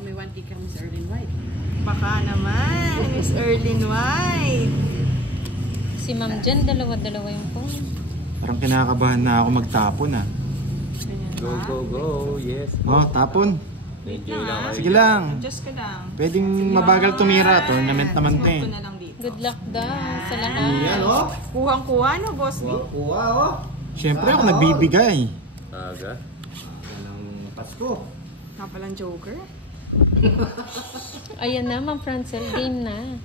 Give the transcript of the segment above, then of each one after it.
may 1 tick kang Miss Erlyn White. Baka naman, Miss Erlyn White. Si Ma'am Jen, dalawa-dalawa yung phone. Parang kinakabahan na ako magtapon ah. Go, go, go. Yes. Oh, tapon. Enjoy lang kayo. Sige lang. Just ka lang. Pwedeng mabagal tumira. Tournament naman to eh. Ito na lang dito. Good luck daw sa lahat. Yan oh. Kuhang-kuha no, boss D? Kuha oh. Siyempre ako nagbibigay. Aga. Yan ang Pasko. Kapalang joker. Ayan na, Ma'am Francel. Game na.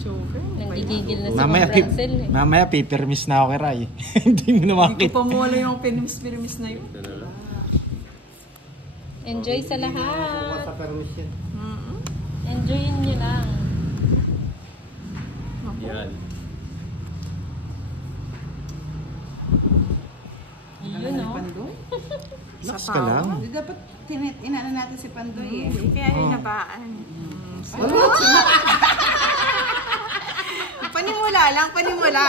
Joker? Nanggigigil na si Mamaya, Ma'am Francel eh. mamaya pipermis na ako kay Ray. Hindi mo na Hindi makita. ko pa mula yung pinimis na yun. Ito na lang. Enjoy sa lahat. Sa permission. Enjoyin nyo lang. Yan. Yun Si o. Pandoy. Relax ka lang. Di dapat inano natin si Pandoy eh. Kaya hinabaan. Panimula lang, panimula.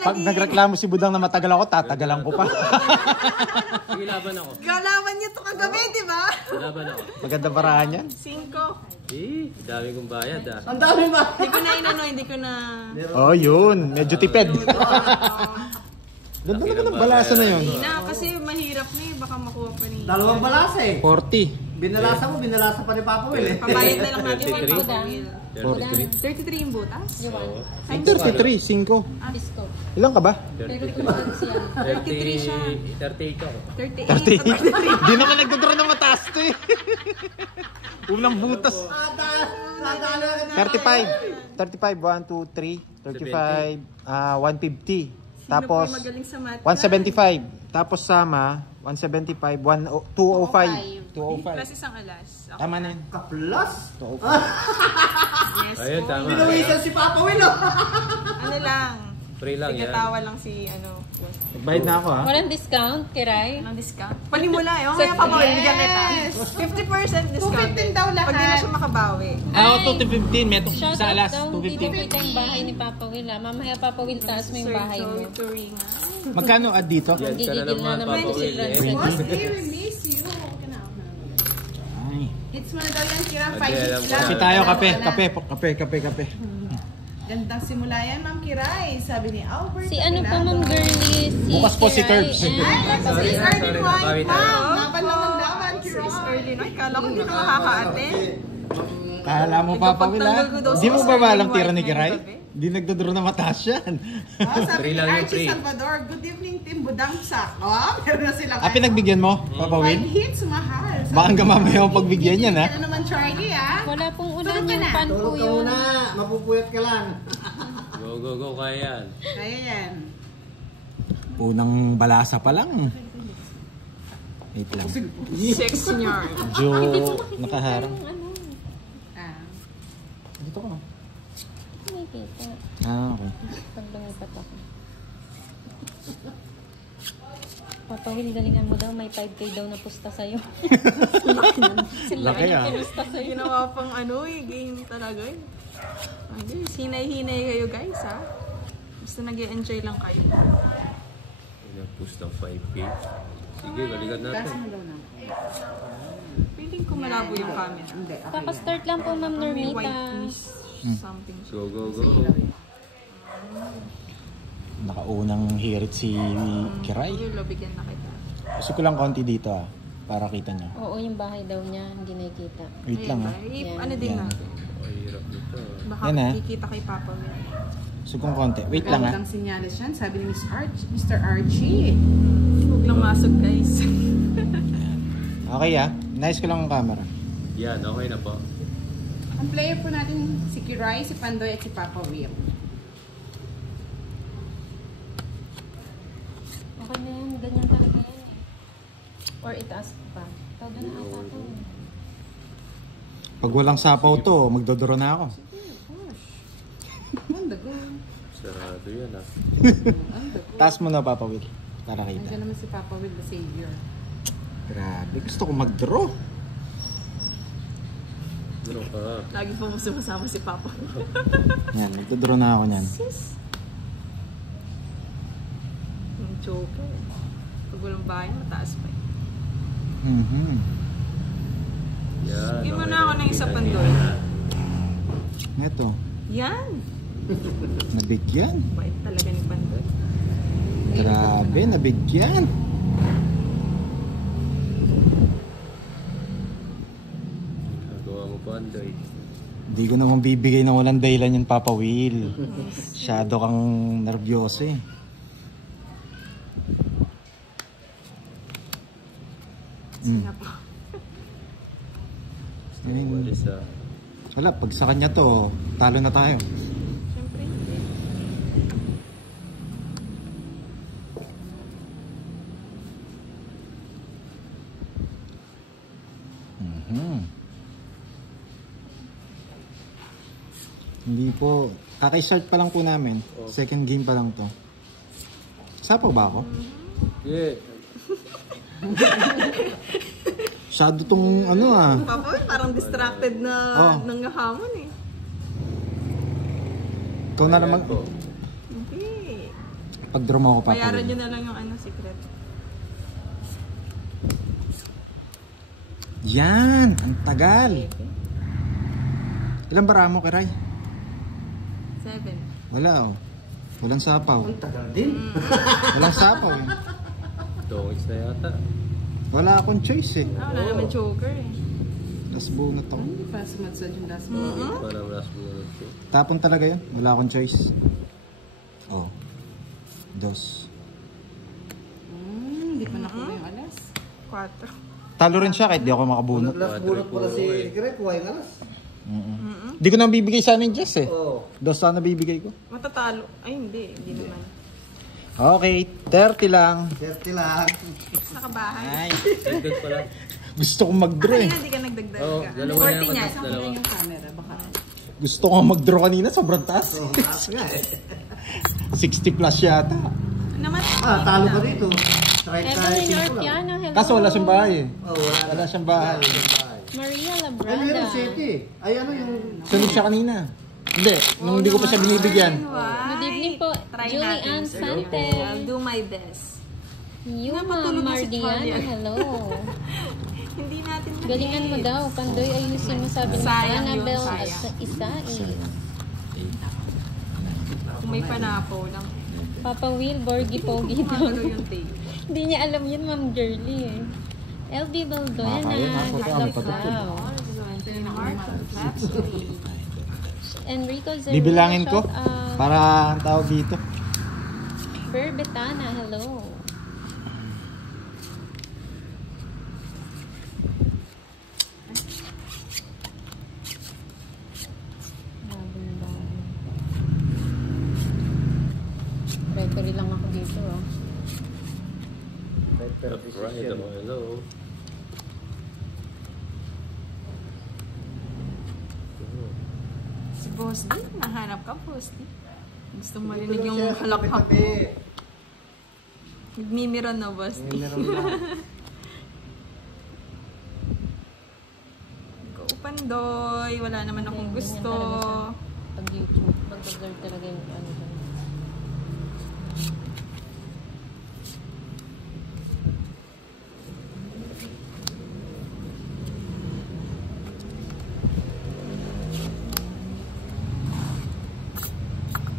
Pag nagreklamo si Budang na matagal ako, tatagalan ko pa. Sige, laban ako. Galawan niyo to kagabi, di ba? Laban ako. Maganda parahan yan. 5. Dami kong bayad ah. Ang dami ba? Hindi ko na inano, hindi ko na... Oh, yun. Medyo tipid. Ganda naman ang balasa na yun. Hindi na, kasi mahirap na eh. Baka makuha pa ni... Dalawang balasa eh. 40. Binalasa mo, binalasa pa ni Papa Will eh. Pabayad na lang natin sa 33. Budang. 33. 33 yung butas? You want? Ay, 33, 5. Disco. Ilan ka ba? Pero tulad siya. 33 siya. 38 ako. 38. Di naman nagdodraw ng mataas to eh. Unang butas. 35. 35, 1, 2, 3. 35, 150. Tapos, Sino po magaling sa math? 175. Tapos sama, 175, 205. 205. Plus isang alas. Okay. Tama na yun. Kaplas. 205. Yes Ayun, po. tama. Binawisan si Papa Will oh. Ano lang. Free lang yan. Nagkatawa lang si ano. Nagbayad na ako ha. Walang discount, Kiray? Anong discount? Panimula eh. O kaya papawibigyan kita. 50% discount. 215 daw lahat. Pag di na siya makabawi. Ako, 215. May Shout sa out alas, daw, hindi daw 215. kita yung bahay ni Papa Will ah. Mamaya Papa Will, taas mo yung bahay mo. Sorry nga. Magkano ad dito? Yan ka na Gigigil na naman, naman Papa si Will. Francel. Boss, we miss you. Okay na. Ay. Hits mo na daw yan, Kira. 5 Hindi, alam hits ko lang. na. Kape tayo, kape. Wala. Kape. Gandang simula yan, Ma'am Kiray. Sabi ni Albert. Si ano pa, Ma'am Girlie? Bukas po si Kiray Curbs. and Ay, Papa si Will. Erlyn White, Bawi tayo. Ma'am. Laban lang ng laban, Kiray. Sis Early no? Kala ko hindi ka makaka-attend. Kala mo Papa Will ha? Ipapagtanggol ko daw Di si mo Sir ba malang White tira ni ngayong Kiray? gabi. Di nagdodraw na mataas yan. Oh, sabi Free ni lang yung Archie free. Salvador, good evening, Team Budang Sako. Meron na silang Pinagbigyan mo, Papa 5 Will? hits, mahal. Sabi Baka hanggang ni mamaya Archie, mo pagbigyan yan, ha? Ano naman, Charlie, ha? Wala pong ulan Tulog ka yung na. pan po Tulog ka yun. muna. Mapupuyat ka lang. Go, go, go. Kaya yan. Kaya yan. Unang balasa pa lang. Wait lang. Sex yard. Medyo nakaharang. Ano? Ah. Dito ko. May kita. Okay. Pag lumipat ako. Papa Will, galingan mo daw. May 5K daw na pusta sa'yo. Sila Laki, niya ah. pinusta sa'yo. Ginawa pang ano eh, game talaga eh. Ay, hinay-hinay kayo guys ha. Basta nag-enjoy lang kayo. Nag-push ng 5K. Sige, balikan natin. Taas mo daw na. Feeling ko malabo yung camera. Hindi, okay. Kaka-start lang po, Ma'am May Normita. whiteness something. Go, go, go. Nakaunang hirit si Kiray. Yung bigyan na kita. Gusto ko lang konti dito para kita nyo. Oo, yung bahay daw niya, hindi nakikita. Wait lang Ayun ba? Ano din Yan. natin. Mahirap nito. Baka Yan, ah. kikita kay Papa Will. Gusto kong konti. Wait lang Magandang sinyalis yan, sabi ni Mr. Archie. Huwag lang masok guys. Okay nice ko lang ang camera. Yan, okay na po. Ang player po natin si Kiray, si Pandoy at si Papa Will. Okay na yan, ganyan talaga yan eh. Or itaas pa. Tawag na ata to. Pag walang sapaw to, magdodoro na ako. Ang dago. Sarado yan ah. Ang dago. Taas mo na, Papa Will, para kita. Nandiyan naman si Papa Will, the savior. Grabe, gusto ko mag-draw. Ano ka? Lagi po mo sumasama si Papa. Yan, magdodoro na ako niyan. Sis. Yung joker. Pag walang bahay, mataas pa eh. Mhm. Yan. Bigyan mo okay na ako ng isa, Pandoy. Ito, Yan. nabigyan. Bait talaga ni Pandoy. Grabe, nabigyan. Nagawa mo pa, Andoy. Hindi ko naman bibigay na walang dahilan yung Papa Will. Masyado kang nervyoso eh. Sina po. Walis Wala, pag sa kanya to, talo na tayo. Siyempre hindi. Hindi po, kaka-start pa lang po namin. Second game pa lang to. Sapaw ba ako? Yeah. Masyado tong ano ah. Papa, parang distracted na nangahamon eh. Ikaw na naman. po. Hindi. Pag-draw mo ako Papa Bayaran Will. nyo na lang yung secret. Yan! Ang tagal! Ilang bara mo, Kiray? 7. Wala oh. Walang sapaw. Ang tagal din. Walang sapaw eh. Dongits na yata. Wala akong choice eh. Wala naman choker eh. Last bonus ako. Hindi pa sumadsad yung last one. Para last bonus ko. Tapon talaga yun. Wala akong choice. Oh. Dos. Hindi pa nakuha yung alas. 4. Talo rin siya kahit di ako makabunot. Naglas bulot pala si Greg. Kuha yung alas. Di ko nang bibigay sana yung Jess eh. Oo. Dos sana bibigay ko. Matatalo. Ay hindi. Hindi naman. Okay, 30 lang. 30 lang. Nakabahay. Ay, Dagdag pala. gusto kong mag-draw eh. Kaya hindi ka nagdagdag Oo, ka. dalawa 40 na niya. yung dalawa. Yung camera, baka. Gusto kong mag-draw kanina, sobrang taas. Oo, taas nga eh. 60 plus yata. Naman. Talo ka dito. Try Evelyn tayo lang. Orpiano, hello. Kaso wala siyang bahay eh. Oh, wala Wala siyang bahay. Maria Ay, Labrada. meron city. Ay, ano yung... Sunod siya kanina. Hindi, nung hindi ko pa siya binibigyan. Good evening po, Try Julie natin. Ann Sante. I'll do my best. Yuma Napatulog na si Mardiana, Julia. hello. Hindi natin Galingan mo daw, Pandoy, ayusin mo sabi ni Sayang yun, Annabelle sayang. at Isai. Kung may panapaw lang. Papa Will, Borgie Pogi daw. Ano yung tape? Hindi niya alam yun, Ma'am Girly eh. LB Balduena, Makakaya na, good pati luck apat ito. daw. Enrico Zerina, Bibilangin ko shout out. para ang tawag dito. Ber Betana, hello. Referee lang ako dito ah. Right, hello. Si Boss D, nahanap ka, Boss D. Gusto mo marinig yung halakhak mo. Nagmimiron na, Boss D. Meron lang. Go, Pandoy. Wala naman akong gusto. Pag YouTube, pag-observe talaga yung ano dyan.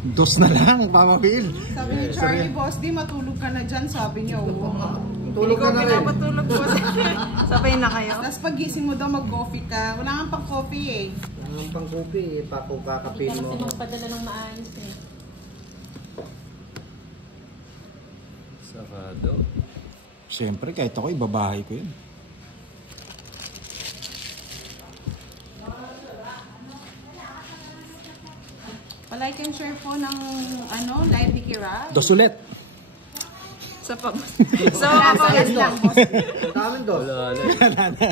Dos na lang, Papa Will. Sabi ni Charlie, boss, di matulog ka na dyan, sabi niya. Oo. Tulog ka na rin. Pinapatulog po. Sabay na kayo. Tapos pag gising mo daw mag-coffee ka, wala kang pang coffee eh. Ang pangkupi, Hindi kakapin ka mo. kasi magpadala ng maayos eh. Sarado. Siyempre, kahit ako, ibabahay ko yun. Palike and share po ng live ni Kira. Dos ulit. Sa pa. Sa papagas lang. Ang daming dos. Wala na.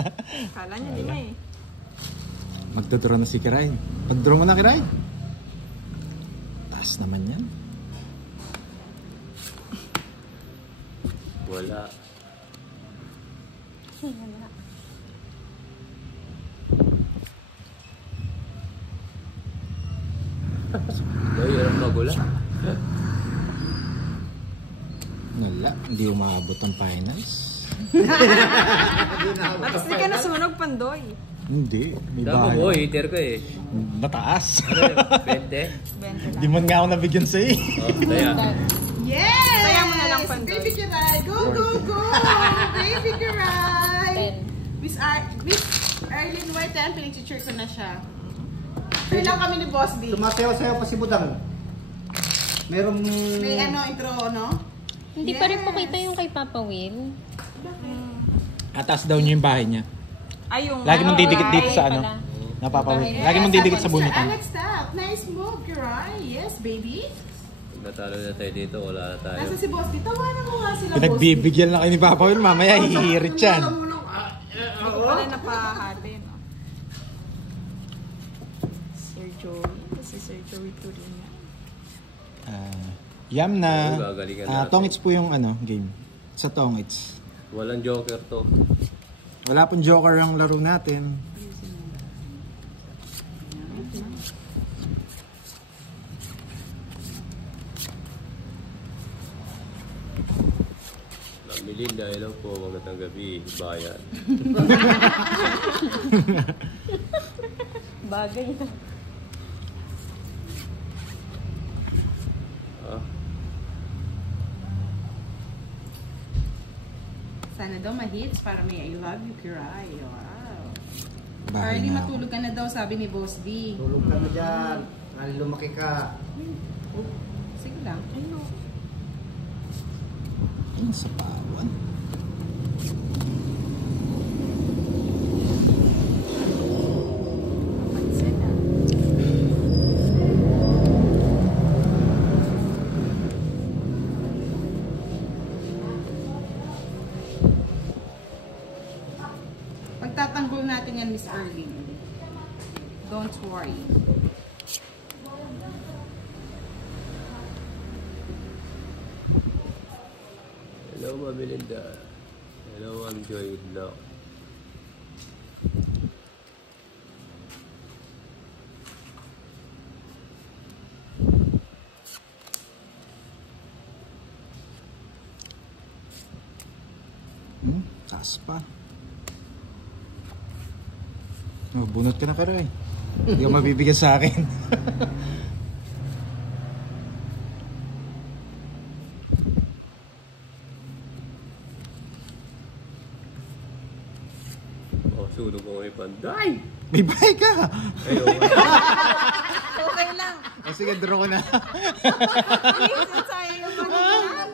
Kala niya, di na eh. Magdodraw na si Kiray. Pag-draw mo na, Kiray. Taas naman yan. Wala. Doy, hirap magula. Wala, hindi umabot ang finals. At least di ka nasunog, Pandoy. Hindi. May Dapat mo, bahay. hater ka eh. Mataas. Ano yun? 20? 20 lang. Di man nga ako nabigyan sa iyo. Oh, kaya. Yes! Kaya mo na lang, Pandoy. Baby Kiray! Go, go, go! Baby Kiray! 10. Miss Arlene White, pinag-cheer ko na siya. Pero lang kami ni Boss D. Sumasayaw-sayaw pa si Budang. Merong... May intro, no? Hindi pa rin po kita yung kay Papa Will. Atas daw niyo yung bahay niya. Ay, yung... Lagi mong didikit dito sa Ay, ano. pala. Napapawid. Yes, Lagi mong didikit sa Mr. bunutan. Alex Tapp. Nice move, Kiray. Yes, baby. Pag natalo na tayo dito, wala na tayo. Nasa si Boss D. Tawanan mo nga sila, Boss D. Pinagbibigyan lang kayo ni Papa Will. Mamaya hihirit yan. Hindi ko pala napahati, no? Sir Joey. Kasi Sir Joey Turina. Yam na. Oo, gagalingan natin. Tongits po yung game. Sa Tongits. Walang joker to. Wala pong joker ang laro natin. Melinda, hello po. Magandang gabi. Bayan. Bagay na. Ah, Sana daw ma-hits para may I love you, Kiray. Wow. Bahay Carly, na ako. matulog ka na daw, sabi ni Boss D. Tulog ka na dyan. Lumaki ka. Sige lang. Ayun, sa pawan. Pansin na. Pagtatanggol natin yan, Miss Arlene. Don't worry. hello, Ma'am Melinda. Hello, I'm Joy. Good luck. Taas pa. Oh, bunot ka na karay. Hindi ka mabibigyan sa akin. Oh, sunog ko kay Panday. May bahay ka! Ayo. Okay lang. O sige, draw ko na. Please, sayang yung pagkakas.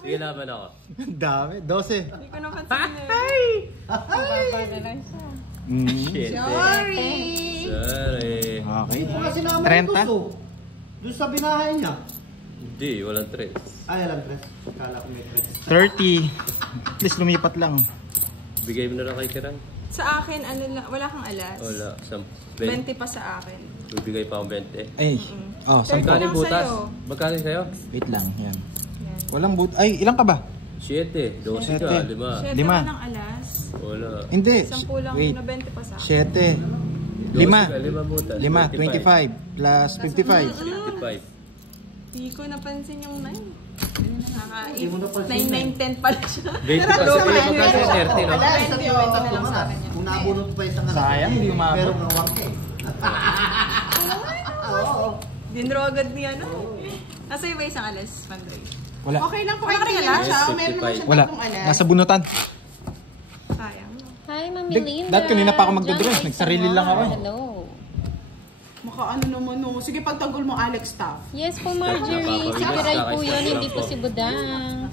Sige, laban ako. Ang dami. 12. Hindi ko napansin eh. Papa na lang siya. Shit. Sorry! Sorry. Okay. Wala sinama 30? yung gusto. Doon sa binahay niya. Hindi, walang tres. Ay, alam, tres. Kala ko may tres. 30. Please, lumipat lang. Bigay mo na lang kay Kiran. Sa akin, ano lang, wala kang alas. Wala. 20 pa sa akin. Bibigay pa akong 20. Ay. Oh, 30 sampo. Magkano lang yung butas? sa'yo. Magkano sa'yo? Wait lang. Yan. Yan. Walang Ay, ilang ka ba? 7. 12 ka. 7. 5. Shit, Lima. ka ng alas. Wala. Hindi. 10 lang Wait. na 20 pa sa akin. 7. 12 5. ka, 5 butas. 5. 25. Plus 55. 55. Hindi ko napansin yung 9. Hindi mo napansin 9, 9, 10 pala siya. 20 pa Pero sa naman, 30, no? Wala, isa 20 tumatak na lang tumatas. sa akin yan. Kung nabunod pa isang anak. Sayang, hindi umabot. Pero ngawang ka eh. Oo. Dinro agad niya, no? Nasa iba isang alas, Pandoy. Wala. Okay lang kung Wala ka rin kailangan alas? siya. Meron naman siya Wala. tatlong alas. Nasa bunutan. Sayang, no? Hi, Ma'am Di- Melinda. dahil kanina pa ako magdodress. John Nagsarili lang ako eh. Hello. Maka ano naman no. Sige, pagtanggol mo, Alex Taff. Yes po, Marjorie. Si Kiray po yun, hindi po si Budang.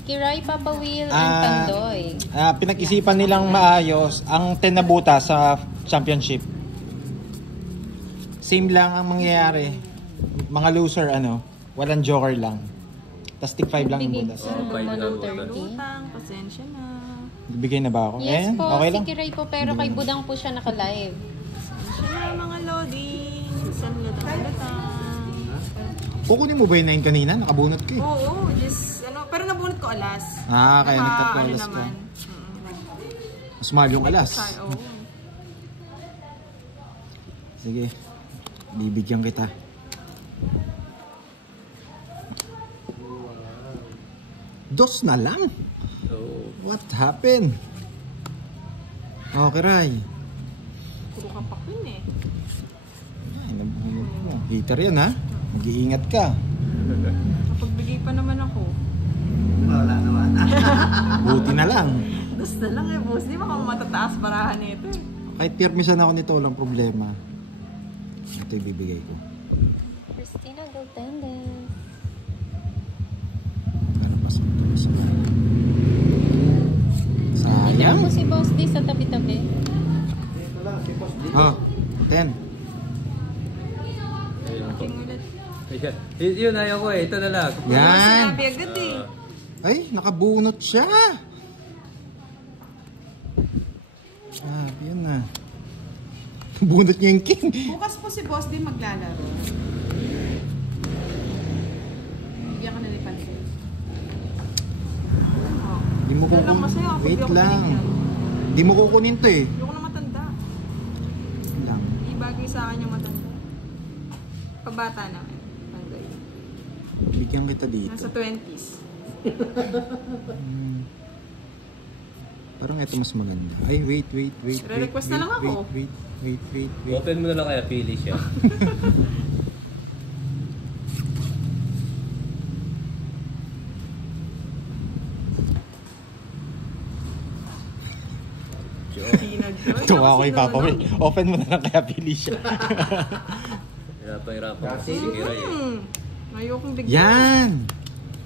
Kiray, Papa Will, and Pandoy. Pinag-isipan nilang maayos ang 10 na buta sa championship. Same lang ang mangyayari. Mga loser, walang joker lang. Tapos tig 5 lang yung Bigay butas. ko ng five lang 30. Lutang, pasensya na. Bigay na ba ako? Yes po, okay si lang. Kiray po, pero kay Budang po siya naka-live. Pasensya na, mga lodi. Isang latang-latang. Kukunin mo ba yung 9 kanina? Nakabunot ko eh. Oo, just, pero nabunot ko alas. Kaya nagtatlo alas ka. naman. Mas mahal yung alas. Oo. Sige. Bibigyan kita. Dos na lang? So, What happened? Okay, Ray. Puro kapak yun eh. Ay, nabunod mo. Hater yan ha. Mag-iingat ka. Kapagbigay pa naman ako. Wala naman. Buti na lang. Das na lang eh, boss. Di ba kung matataas barahan nito eh. Kahit pirmisan ako nito, walang problema. Ito ibibigay ko. Christina Goltendez. Ano pa sa ito? Dito Sayang. mo si Boss D sa tabi-tabi. Dito lang, si Boss D. Oh, 10. King ulit. Yun, ayaw ko eh. Ito na lang. Yan. Sinabi agad eh. Ay, nakabunot siya. Ah, yun na. Bunot niya yung king. Bukas po si Boss din maglalaro. Bigyan ka na ni Pansin. Di mo Yan lang masaya kukunin. ako. Wait Di ako lang. binigyan. Di mo kukunin to eh. Ayoko na matanda. Wait lang. Hindi bagay sa akin yung matanda. Pabata naman. Pandoy. Bigyan kita dito. Nasa 20s. Parang ito mas maganda. Ay, wait. Re-request na lang ako. Wait. Open mo na lang kaya pili siya. Pinag-joy. Tuwa ko yung Papa Will. Open mo na lang kaya pili siya. Hirapan ko si Kira eh. Ayokong bigyan. Yan!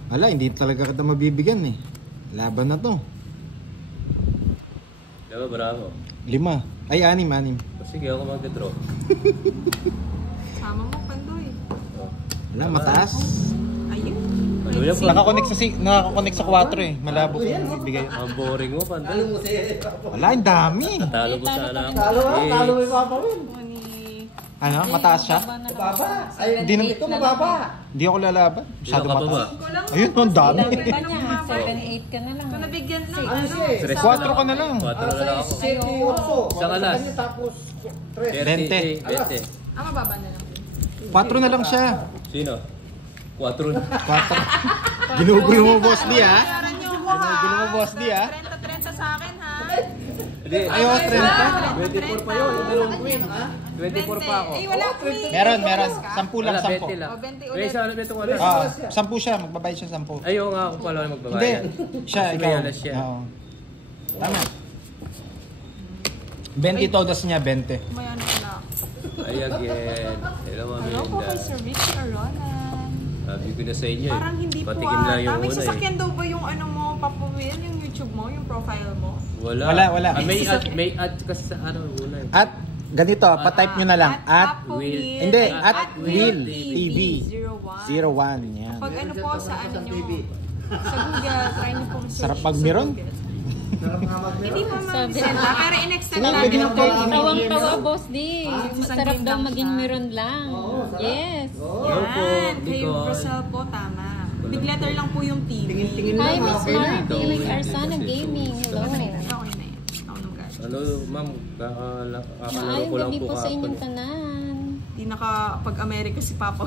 Wala, hindi talaga kita mabibigyan eh. Laban na to. Diba, bravo. 5. Ay, 6. Sige, ako mag-draw. Sama mo, Pandoy. Wala, mataas. Ayun. Ano yan pa? Nakakonect sa 4 eh. Malabo ko yung bibigay. Ang boring mo, Talo Pandoy. mo si Wala, ang dami. Talo mo sana ako. Talo mo yung Papa Will. Ni... Ano? Mataas siya? Mababa. Ay, Hindi na- ito mababa. Hindi ako lalaban. Masyado Ilan ka pa ba? mataas. Ko lang. Ayun, ang dami. Dami pa niya. 7-8 ka na lang. Ito nabigyan lang. Ano Ano? siya eh? Stress 4 ka na lang. 4 na lang ako. Si Urso. Isang alas. Tapos 3. 20. 20. Mababa na lang. 4 na lang siya. Sino? 4 na. 4. Ginugulo mo, Boss D, ha? Bayaran niyo ako, Ginugulo mo, Boss D, ha? 30-30 sa akin, ha? Hindi. Ayaw, 30. 24 pa yun. Dalawang queen, ha? 24 pa ako. Eh, wala queen. Meron. 10 lang, Wala, 10. 20 lang. O, 20 ulit. May isa ulit itong wala. 10 siya. Magbabayad siya 10. Ayaw nga ako pala Hindi. magbabayad. Siya, Kasi ikaw. may alas siya. Oo. Tama. 20 todas niya, 20. May ano pala ako. Ay, again. Hello, Mami Hello po Linda. kay Sir Richie Aronan. Sabi ko na sa inyo eh. Parang hindi po Patikim lang yung May una eh. sasakyan daw ba yung ano mo, Papa Will, yung YouTube mo, yung profile mo? Wala. Wala. Ah, may ad kasi sa ano una eh. At ganito, pa-type nyo na lang. At Papa Will. Hindi, Ay, at Will TV 01. 01. Yan. Pag ano po sa ano nyo, sa Google, try nyo pong search Sarap pag sa meron. Google. Sarap nga mag Hindi pa Sabi- mag-senda, pero in-extend Sige, namin pwede yung na kayo. Tawang-tawa, Boss D. Isang Masarap game daw lang maging siya. meron lang. Yes. Hello po, Yan, kay Nicole. Rosel po, tama. Big letter lang po yung TV. Tingin-tingin Hi, lang. Miss Okay na. Marty with Arsana Gaming. Hello. Okay na yan. Ako nung gadgets. Ano, ma'am, kakalaro Maayong ko lang gabi po po sa kahapon. inyong tanan. Hindi nakapag-America si Papa.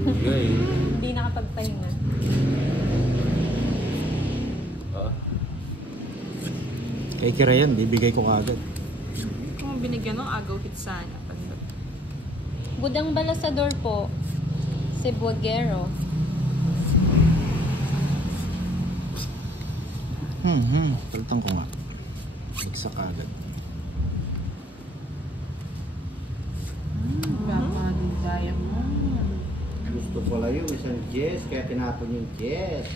Okay. Hindi nakapagpahinga. Ah, Kay Kira yan, bibigay ko kagad. Kung binigyan ng agaw hit sana. Budang Balasador po. Si Buagero. Palitan ko nga. Iksa kagad. Baka din tayo mo. Gusto pala yung isang Jess, kaya tinapon yung Jess.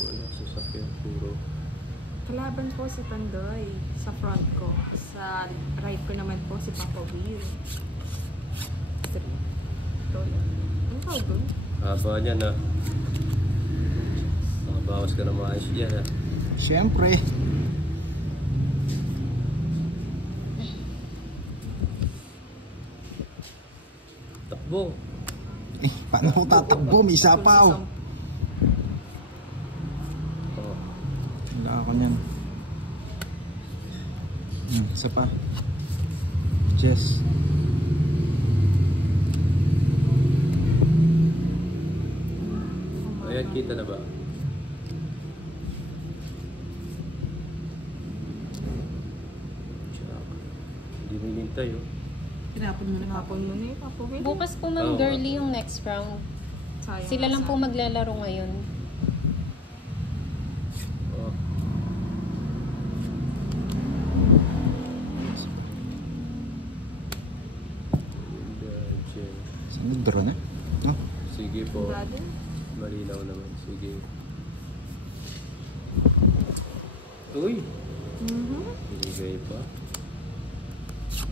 wala sasakyan puro. Kalaban po si Pandoy sa front ko. Sa right ko naman po si Papa Will. 3. Ano tawag doon? Haba niya na. Nakabawas ka na maayos dyan ha. Siyempre. Takbo. Paano ko tatakbo? May isa pa ako. Oh. Wala ako niyan. Isa pa. Jess. Ayan, kita na ba? Hindi mo inintay, oh. Tinapon mo na. Tinapon mo na eh, Papa Will. Bukas po Ma'am Girly yung next round. Sayang. Sila lang po maglalaro ngayon. Oh. Saan nag-draw na? No? Sige po. Brother. Malinaw naman. Sige. Uy! Binigay pa.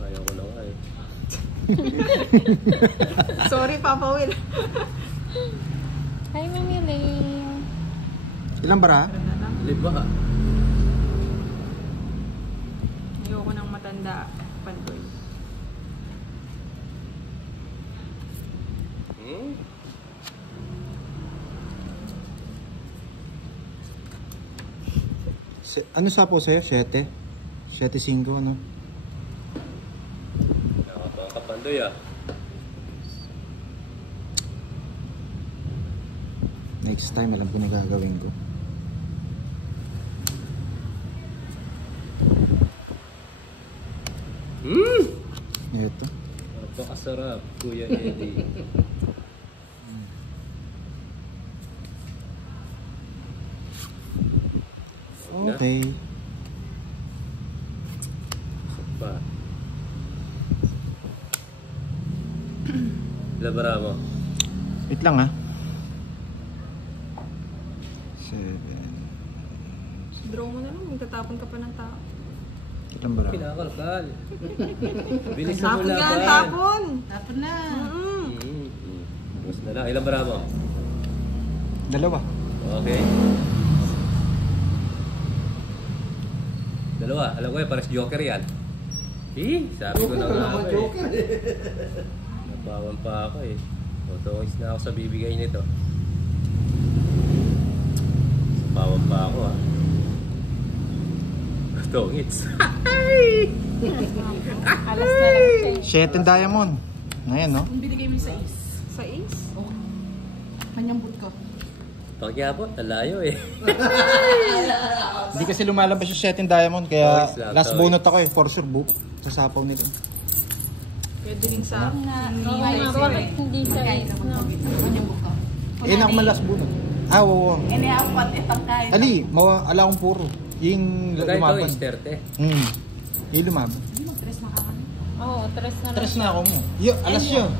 Ayaw ko na nga eh. Sorry, Papa Will. Hi, Mami Ling. Ilang bara? Liba. Ayoko nang matanda, Pandoy. Hmm? Ano sa po sa'yo? 7? 7-5 ano? Nakapakapandoy ah. Next time alam ko na gagawin ko. Ito. Napakasarap, Kuya Eddie. Okay. Pa. Labara mo. Wait lang ha. 7. Draw mo na lang, magtatapon ka pa ng tao. Ilang bara? Kinakalkal. Bilis na Tapon mula yan, ba? tapon! Tapon na. Mas na lang. Ilang bara mo? 2. Okay. 2. Alam ko eh, pares joker yan. Sabi ko na nga ako eh. Napawan pa ako eh. Totongis na ako sa bibigay nito. Napawan pa ako ah. Tongits. Alas na lang siya. 7 diamond. Ngayon no? Kung binigay mo sa is. Sa ace? Oh. Manyambut ko. Pagyabot, talayo eh. Hindi kasi lumalabas yung 7 diamond kaya Toys lang, last toys. bonus ako eh. For sure book. Sa sapaw nito. Pwede rin sa... Oo nga, bakit hindi sa ace, no? Manyambut ko. Eh na ako man last bonus. Oo. Ini apat itang kain. Ali, ala akong puro. Yung Magkano ito lumaban. is 30. Yung lumaban. Hindi mag-tres na ka. Oo, tres na lang. Tres na ako mo. Alas yun.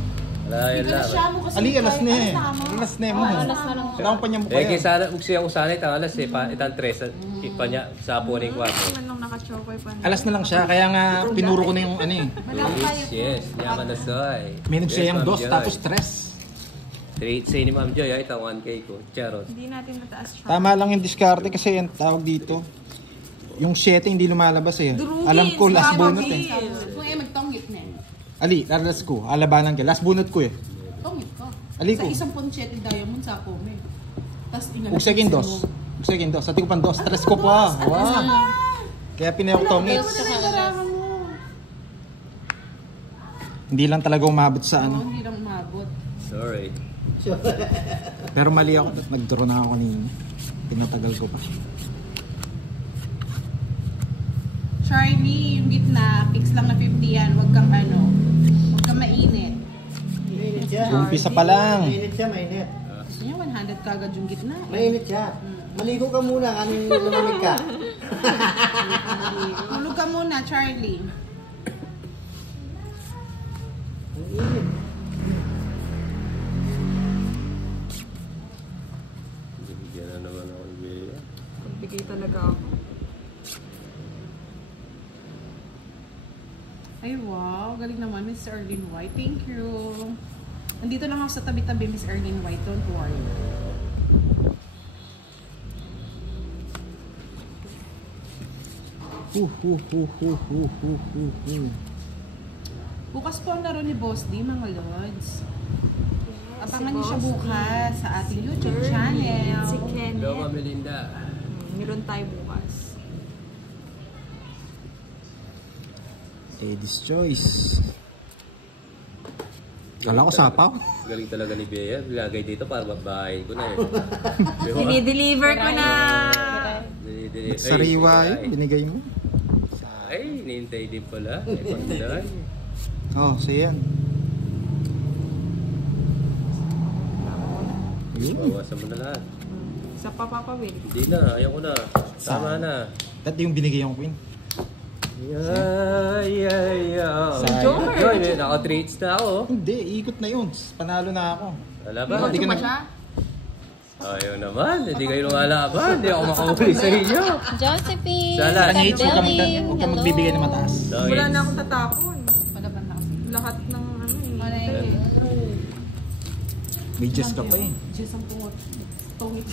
Wala yan lang. Siya mo kasi. Ali, alas na eh. Alas na mo. Alas na mo. Alas na lang. Kailangan pa niya mo Eh, kaya. kaya sana, kung siya usanay, alas eh, itang 3, ipa niya sa apo ng kwarto. Man lang nakachokoy pa. Alas na lang siya. Kaya nga pinuro ko na yung ano eh. Yes, yaman na soy. Minum siya yung Ma'am 2 Joy. tapos 3. Treat sa ni Ma'am Joy, ito 1K ko. Charot. Hindi natin mataas siya. Tama lang yung diskarte kasi yung tawag dito. Yung 7 hindi lumalabas eh. Durugin, Alam ko last Papa bonus eh. Will. Kung magtonggit na. Ali, lalas ko. Alabanan ka. Last bonus ko eh. Tongit ko. Ali ko. Sa isang ponchete diamond sa kome. Tapos ingat. Ug second dos. Ug second dos. Sa ko pang dos. Tres ko pa. Wow. Kaya pinayok tongits. Hindi lang talaga umabot sa ano. Hindi lang umabot. Sorry. Pero mali ako. Nag-draw na ako kanina. Pinatagal ko pa. Charlie, yung gitna, fix lang na 50 yan. Huwag kang huwag kang mainit. Mainit siya. Umpisa pa lang. Mainit siya, mainit. Gusto niya 100 kagad yung gitna. Mainit siya. Maligo ka muna, kanin lumamig ka. Tulog ka muna, Charlie. Ang init. Bigyan na naman ako ni Bea. Magbigay talaga ako. Ay, wow. Galing naman, Miss Erlyn White. Thank you. Nandito lang ako sa tabi-tabi, Miss Erlyn White. Don't worry. Bukas po ang laro ni Boss D, mga lords. Abangan niyo siya bukas sa ating YouTube channel. Si Hello, Kenneth. Ma'am Melinda. Meron tayo bukas. Lady's choice. Kala ko sapaw. Galing talaga ni Bea. Bilagay dito para mabahayin ko na eh. Dinideliver ko na. Sariwa yun. Binigay mo. Ay, hinihintay din pala. Ay, Panday. Oh, so yan. Bawasan mo na lahat. Sa papapawil. Hindi na, ayaw ko na. Tama na. Dati yung binigay yung queen. Ay. Sayang. Joy, naka-3 na ako. Hindi, ikot na yun. Panalo na ako. Wala ba? Ikot Hindi ka pa na- siya? Ayaw naman. Hindi kayo lumalaban. Hindi ako makahuli sa inyo. Josephine, Salat. Ang hits, huwag ka Kadeling, huwag ka magbibigay ng mataas. Wala na akong tatapon. Wala ba na kasi? Lahat ng ano Wala eh. May Jess ka pa eh. Diyos ang tungot. Tungit.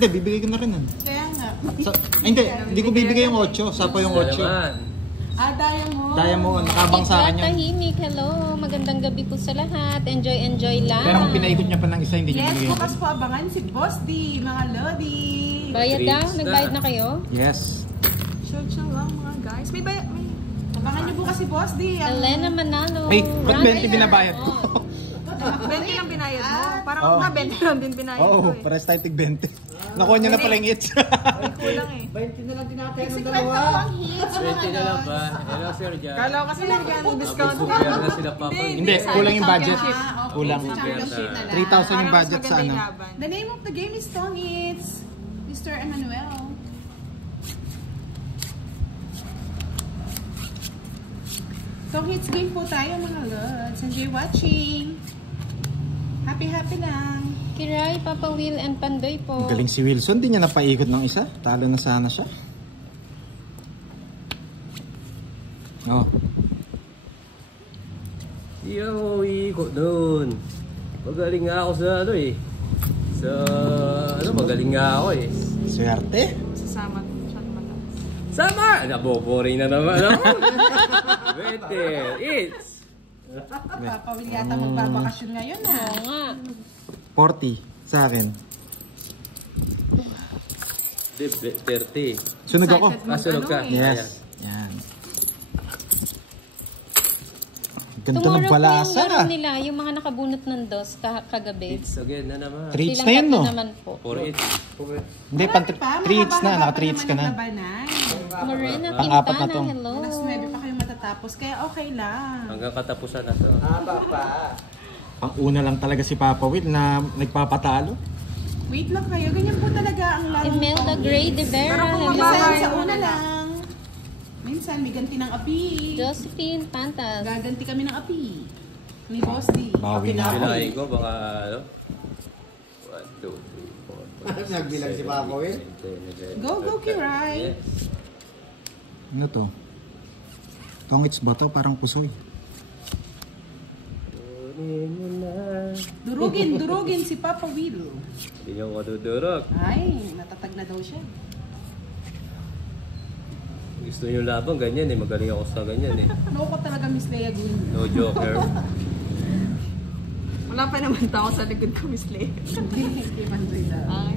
Hindi, bibigay ko na rin yan. Kaya nga. Hindi ko bibigay yung 8. Sapa yung 8. Naman. Diamond, nakabang sa akin yun. Tahimik, hello. Magandang gabi po sa lahat. Enjoy lang. Pero kung pinaikot niya pa ng isa, hindi niya Yes, binigay yung bukas po abangan si Boss D, mga Lodi. Bayad daw? Treats na. Nagbayad na kayo? Yes. Search na lang mga guys. May Abangan niyo bukas si Boss D. Elena Manalo. Ay, ba't Ryan 20 binabayad ko? 20 lang binayad mo. Parang Oo. ako nga 20 lang din binayad Oo, ko eh. pares tayo tig 20. Nakuha niya na pala yung hits. May kulang eh. 20 na lang tinatay ng 60 dalawa. po ang hits. 20 na lang ba? Hello, Sir Jan. Kala ko kasi nagyan ng discount. Super na sila papa. Hindi, kulang yung budget. Kulang. Championship na lang. 3,000 yung budget sa ano. The name of the game is Tongits. Mr. Emmanuel. Tongits game po tayo mga Lods. Enjoy watching. Happy lang. Kiray, Papa Will, and Pandoy po. Galing si Wilson, di niya napaikot ng isa. Talo na sana siya. Oh. Yo, ikot doon. Magaling nga ako sa ano eh. Sa ano, magaling nga ako eh. Swerte. Sasama siya naman. Sama! Naboboring na naman ako. Better. It's. Papa Will yata magbabakasyon ngayon ha. Oo nga. 40 sa akin. 30. Sunog ako. Sunod ka. Yes. Yan. Ganda Tomorrow ng po yung balasa. laro nila, yung mga nakabunot ng dos kagabi. It's again na naman. 3 hits Silang na yan, tatlo no? naman po. 4 hits. Hindi, 3 hits na. Naka 3 hits ka na. Morena Pang-apat na Quintana, to. hello. Alas 9 pa kayo matatapos, kaya okay lang. Hanggang katapusan na to. Pang-una lang talaga si Papa Will na nagpapatalo. Wait lang kayo, ganyan po talaga ang laro. Imelda Gray de Vera, Pero kung hello. Minsan sa una lang. Minsan may ganti ng api. Josephine Pantas. Gaganti kami ng api. Ni Boss D. Bawi na ako. Bilahin ko baka ano. 1, 2, 3, 4, 5, Nagbilang si Papa Will. Go, Kiray. Ano to? Tongits ba to? Parang pusoy. Durugin si Papa Will. Hindi niyo ako dudurog. Ay, natatag na daw siya. Gusto niyo laban, ganyan eh. Magaling ako sa ganyan eh. Loko talaga Miss Leia Gun. No joker. Wala pa naman tao sa likod ko, Miss Leia. Hindi man doy lang. Ay.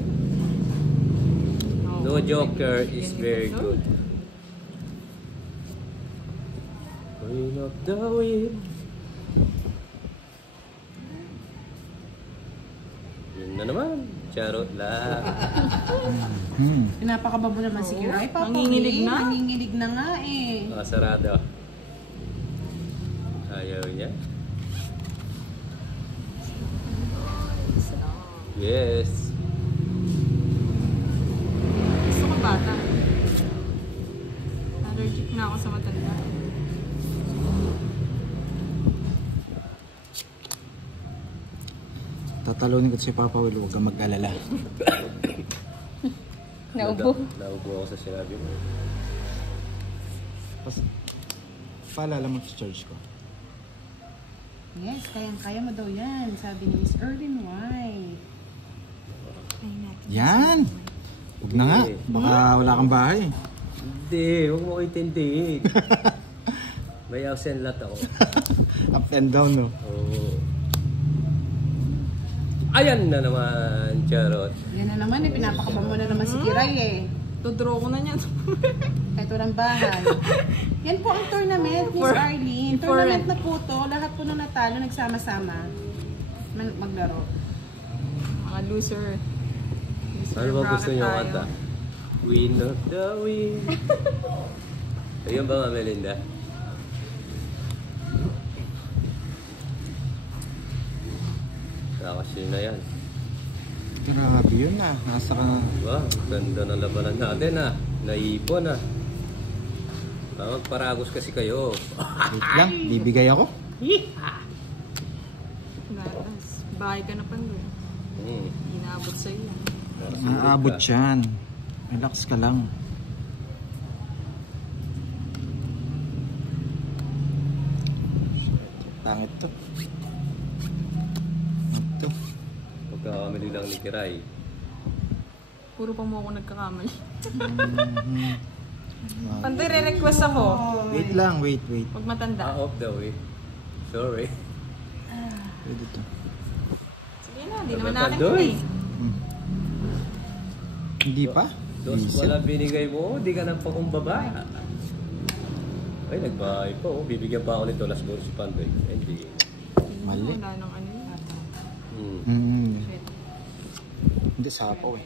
No joker is very good. Queen of the wind. Yun na naman. Charot lang. Pinapakababo naman si Kiray. Papa Nanginginig Will, na? Nanginginig na nga eh. Sarado. Ayaw niya. Yes. Gusto ko bata. Allergic na ako sa matanda. Tatalunin ko si Papa Will, huwag kang mag-alala. Naubo. Naubo ako sa sinabi mo. Paalala mo sa church ko. Yes, kayang-kaya mo daw yan. Sabi ni Miss Erlyn White. Yan! Huwag na nga. Baka wala kang bahay. Hindi, huwag mo itindihin. May house and lot ako. Up and down, no? Oo. Ayan na naman, Charot. Yan na naman eh, pinapakababo na naman si Kiray eh. Tudraw ko na niya. Kahit walang bahay. Yan po ang tournament, Miss Arlene. Tournament na po to. Lahat po na natalo, nagsama-sama. Maglaro. Mga loser. Ano ba gusto niyo kanta? Queen of the wind. Ayun ba, Ma'am Melinda? Kakasya na yan. Grabe yun ah. Nasa ka na. Wow, ganda ng labanan natin ah. Naipon ah. Magparagos kasi kayo. Wait lang, bibigay ako. Gatas. Bahay ka na Pandoy. Inaabot sa'yo yan. Maaabot yan. Relax ka lang. Pangit to. Ito. Pagkakamali lang ni Kiray. Puro pa mo ako nagkakamali. Pandoy, re-request ako. Wait lang, wait. Huwag matanda. Off the way. Sorry. Pwede to. Sige na, di naman Dapat natin Pandoy. yun Hindi pa? Dos Visit. wala binigay mo, di ka nang pakumbaba. Ay, nagbahay pa oh. Bibigyan pa ako nito last goal si Pandoy. Hindi. Mali. Wala nang ano yun. Shit. Hindi, sapaw eh.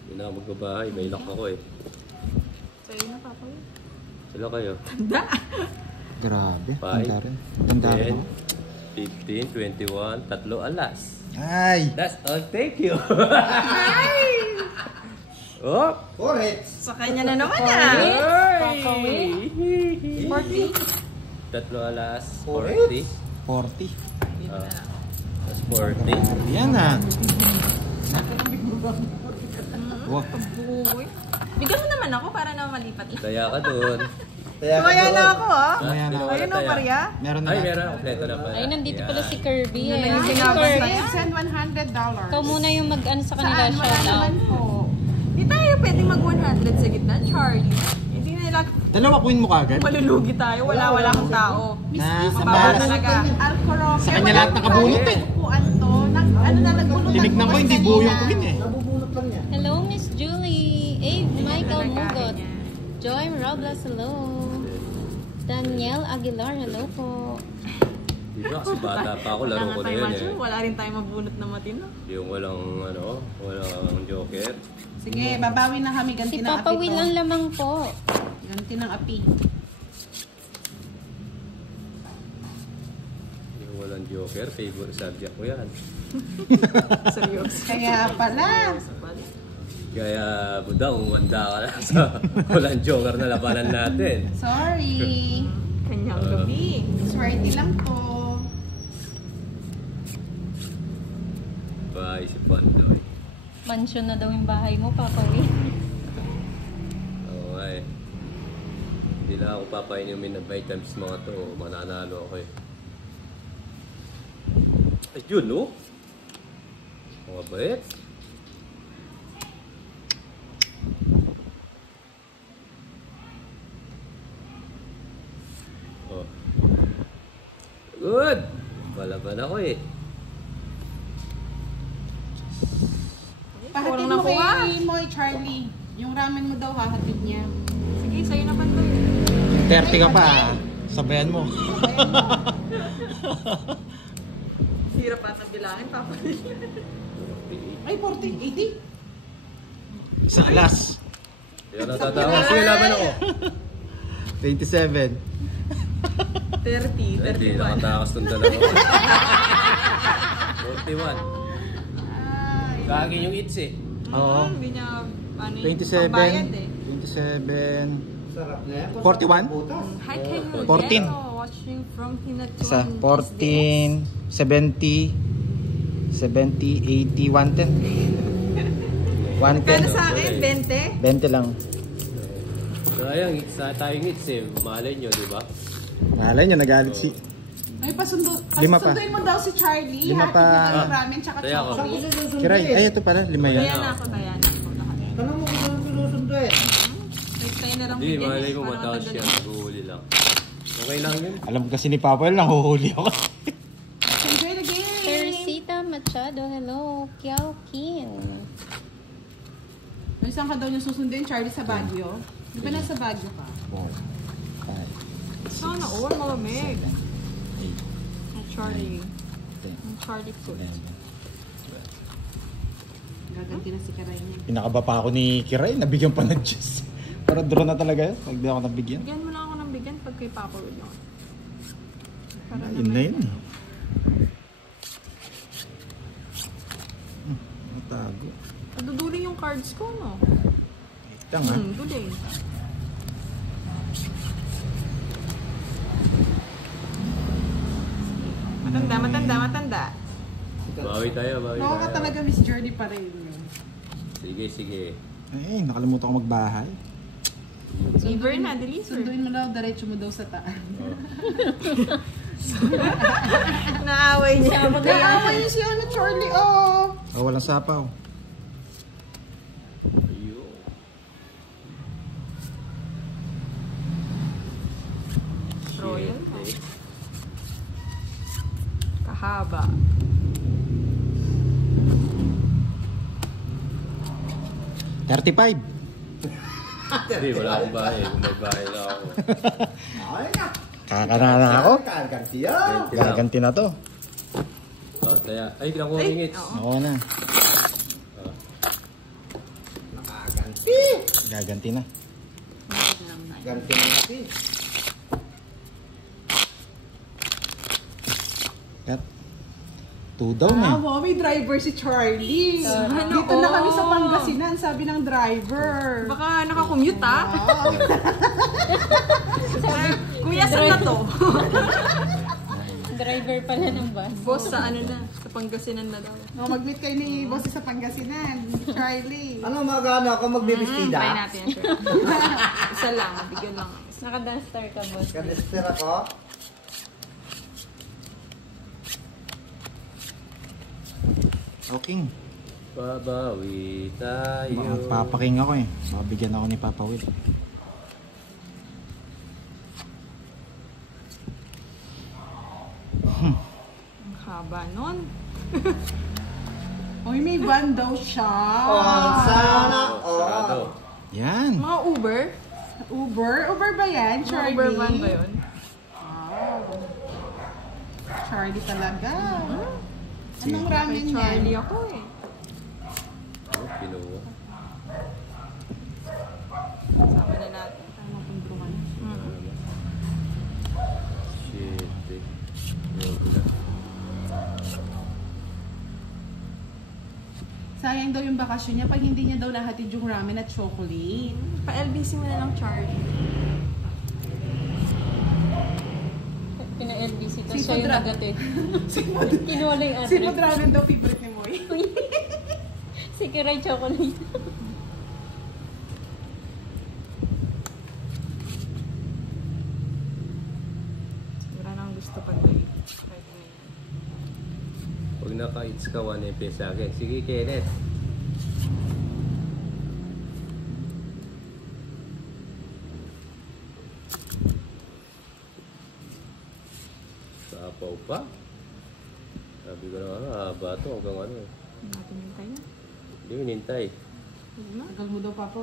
Hindi na ako magbabahay. May lock ako eh. Sa'yo na, Papa. Sila kayo. Tanda! Grabe. Five, Tanda rin. Tanda rin 10, ako. 15, 21, tatlo alas. Ay! That's all. Thank you. Oh! Correct! Sa kanya na naman ah! Ay! 40? Tatlo alas. 40. 40. That's 40. Yan ah. Wow. Buhay. Bigyan mo naman ako para na malipat lang. Taya ka dun. Tumaya na ako ah! Tumaya na ako. Ayun o, Maria. Meron na Ay, lang. meron. Kompleto na pala. Ay, nandito pala si Kirby eh. Yung Si ginagawa Kirby. sa'yo. Send $100. Ikaw muna yung mag-ano sa kanila, Saan? Wala shout out. naman po. Di tayo pwedeng mag-100 sa gitna, Charlie. Hindi nila Dalawa queen mo kagad? malulugi tayo. Wala kang tao. Na, sa Mababa malas. talaga. Alcoro. Sa kanya lahat nakabunot eh. Upuan to. Ano na nagbunot? Tinignan ko, hindi buo yung queen eh. Nabubunot lang niya. Hello, Miss Julie. Abe Michael Mugot. Joy Robles, hello. Daniel Aguilar, hello po. Di ba? Kasi bata pa ako, laro ko na yan eh. Wala rin tayo mabunot na matino. Yung walang joker. Sige, babawi na kami. Si Ganti ng Papa api Will to. ang lamang po. Ganti ng api. Yung walang joker, favorite subject ko yan. Seryoso. Kaya pala. Kaya, budang, umanda ka na sa walang joker na labanan natin. Sorry. Kanyang gabi. Swerte lang to. Bye, si Pandoy. Mansion na daw yung bahay mo, Papa Will. Oo nga eh. Hindi na ako papainumin ng vitamins mga to. Mananalo ako eh. Ayun no? Mga bait. Oh. Good! Palaban ako eh. Pahatid Walang mo nakuha. kay Moy Charlie. Yung ramen mo daw hahatid niya. Sige, sa'yo na Pandoy. 30 ka pa ah. Sabayan mo. Hirap ata bilangin, Papa. Ay, 40, 80. Sa alas. Kaya natatawa. Sige, laban ako. 27. 30, Hindi, 31. nakatakas nung dalawa. 41. Kagin yung its eh. Oo. Hindi niya, ano yung 27. pambayad eh. 27. Sarap na yan. 41? Butas. Hi, kay 14. watching from Hinatuan. Isa, 14, 70, 70, 80, 110. 110. Kano sa akin? 20? 20 lang. Sayang, sa tayong its eh. Malay nyo, di ba? Malay nyo, nagalit si... Ay, Lima pa. pasunduin mo daw si Charlie. Lima Hatid pa. niya daw yung ramen tsaka Kaya ako. chocolate. Kiray, ay ito pala, 5 yun. Kaya na ako. Tanong mo kung saan sinusundo eh. Wait, tayo na lang. Hindi, bigyan malay eh, mo para mataas matagalan. yan. Naguhuli lang. Okay lang yun. Alam kasi ni Papa yun, nahuhuli ako. Enjoy the game. Teresita Machado, hello. Kiao Kin. May saan ka daw niya susundin, Charlie, sa Baguio? Di ba nasa Baguio ka? 4, 5, Sana all, malamig. 8, Charlie. 10, Charlie food. 11, Gaganti na si Kiray niya. Pinakaba pa ako ni Kiray, nabigyan pa ng Jess. Pero draw na talaga yun, pag di ako nabigyan. Bigyan mo lang ako ng bigyan pag kay Papa Will yun. Para Yun na yun. Natago. Duduling yung cards ko, no? Wait lang ha. Duling. Matanda. Bawi tayo. Ka talaga Miss Journey pa rin. Sige. Ay, nakalimutan ko magbahay. Deliver na, deliver. Sunduin mo daw, diretso mo daw sa taas. Naaway niya. Naaway niya si Charlie, oh! Oh, walang sapaw. Ayun. Royal. Shit, eh. Kahaba. $35. Hindi, wala akong bahay. Kung may bahay na ako. Ay na. Kakanana ako. Kaganti yan. Gaganti na to. Oh, taya. Ay, kailangan ko ringits. Oo na. Nakaganti. Gaganti na. Ganti na kasi. Cut. 2 daw na. Wow, may driver si Charlie. Dito na kami sa Pangasinan, sabi ng driver. Baka nakakommute, ah. Kuya, saan na to? Driver pala ng bus. Boss, sa ano na? Sa Pangasinan na daw. No, mag-meet kayo ni Boss sa Pangasinan, Charlie. Ano magano ako magbibistida? Try natin yan, sir. Isa lang, bigyan lang. Naka-duster ka, boss. Kanister ako. Okay. Babawi tayo. Magpapaking ako eh. Mabigyan ako ni Papa Will. Ang haba nun. Uy, may van daw siya. Oh, sana. Sarado. Yan. Mga Uber? Uber ba yan, Mga Charlie? Uber van ba yun? Wow. Charlie talaga. Sige. Anong ramen Kay niya? Charlie ako eh. Oh, pinuha. Sama na natin. Shit, eh. Grabe na. Sayang daw yung bakasyon niya pag hindi niya daw nahatid yung ramen at chocolate. Pa-LBC mo na lang, Charlie. Pina-LBC to. Si Siya yung Podra. nagatid. Kinuha na yung Si address. Ramen daw favorite ni Moy. Si Kiray Chocolate. Wala nang gusto pag day. Right na yan. Pag naka-hits ka, 1 MP sa akin. Sige, Kenneth. Sapaw pa. Sabi ko na, haba to hanggang ano eh. Natin hintay na. Hindi ko hinintay. Huwag na. Tagal mo daw, Papa.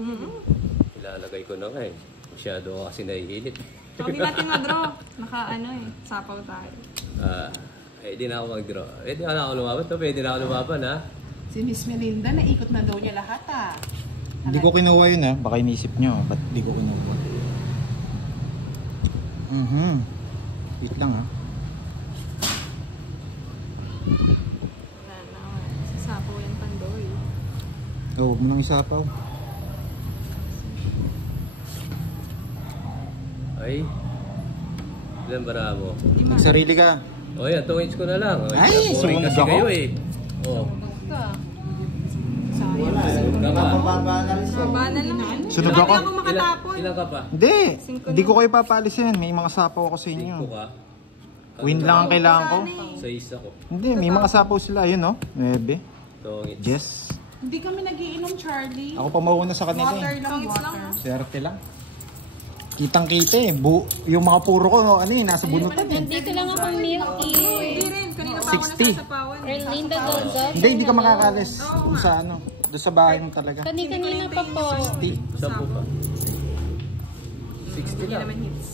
Ilalagay ko na nga eh. Masyado ako kasi nahihilit. Huwag din natin mag-draw. Naka ano eh. Sapaw tayo. Di na ako mag-draw. Di na ako lumaban to. Pwede na ako lumaban ha. Si Miss Melinda, naikot na daw niya lahat ah. Hindi ko kinuha yun ha. Baka inisip nyo. Ba't di ko kinuha? Wait lang ha. Wala na. Sasapaw yan, Pandoy. Oh, huwag mo nang isapaw. Ay. Ilan bara mo? Nagsarili ka. O yan, 2 inch ko na lang. Ay, boring sumunod kasi ako. kayo eh. Oh. Ka. Wala eh. Napapababa na rin siya. Baba na lang. Sunog Grabe ako. ako makatapon. Ilan ka pa? Hindi. Hindi ko kayo papaalisin. May mga sapaw ako sa 5 inyo. ka? Win lang ang kailangan ko. Sa isa ko. Hindi, may mga sapaw sila. Ayun no. 9. 2 inch. Yes. Hindi kami nagiinom, Charlie. Ako pa mauna sa kanila Water eh. lang, Tongits lang, water. no? Swerte lang. Kitang-kita eh. Yung mga puro ko, ano eh, nasa bunutan eh. Nandito lang akong Milky. Hindi rin. Kanina pa ako 60. nasasapawan. Erlinda Golgot. Hindi, hindi ka makakalis. Doon sa ano. Doon sa bahay mo talaga. Kanina pa po. 60. 10 pa. 60 Hindi lang. naman hits.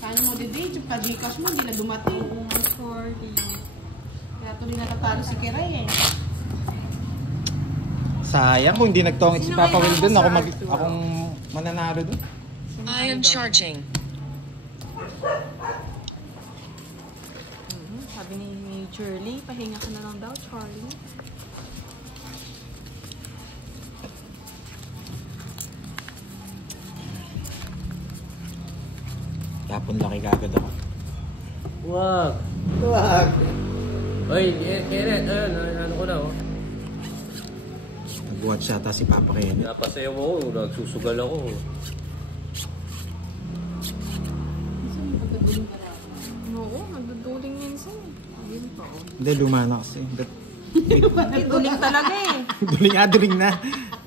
Kano mo dede, yung ka-Gcash mo, hindi na dumating. 40. Kaya tuloy natatalo si Kiray eh. Sayang kung hindi nagtongit si Sino Papa kaya Will dun. ako sa Akong mananalo dun. I am charging. Sabi ni Shirley, pahinga ka na lang daw, Charlie. Tapon laki kagad ako. Wag. Wag. Oy, Kenneth, ano ko na oh. Nag-watch yata si Papa Kenneth. Napasayaw ako, nagsusugal ako. Oo, nagduduling minsan. Ayun pa, oh. Hindi, luma na kasi. Duling talaga eh. Duling na.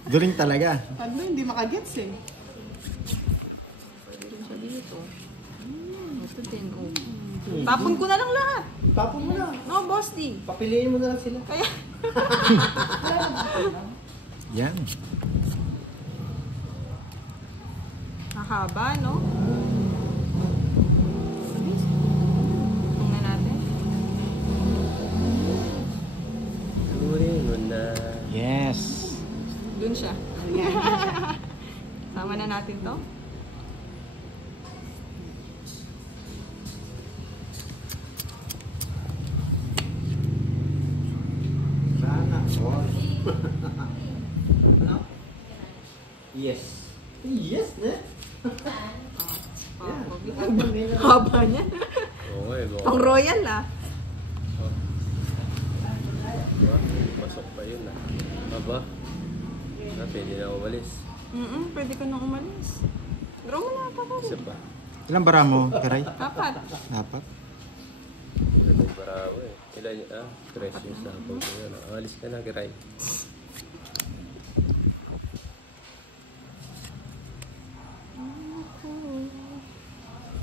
Duling talaga. Paano hindi makagets eh. Pwede rin siya dito. Ito din, oh. Tapon ko na lang lahat. Tapon mo na. No, boss D. Papiliin mo na lang sila. Kaya, Yan. nakahaba, no? Tingnan natin. Tuloy mo na. Yes. Dun siya. Sama na natin to. Sana. All. Ano? Yes. Yes, ne? Haba niya. Okay, go. Pang royal ah. Pasok pa yun ah. Aba. Pwede na umalis. Pwede ka nang umalis. Draw mo na ako. Isa pa. Ilang bara mo, Karay? Dapat. Dapat. Ilan barawa eh. Ilan yun? 3 years na ako. Alis ka na, Kiray.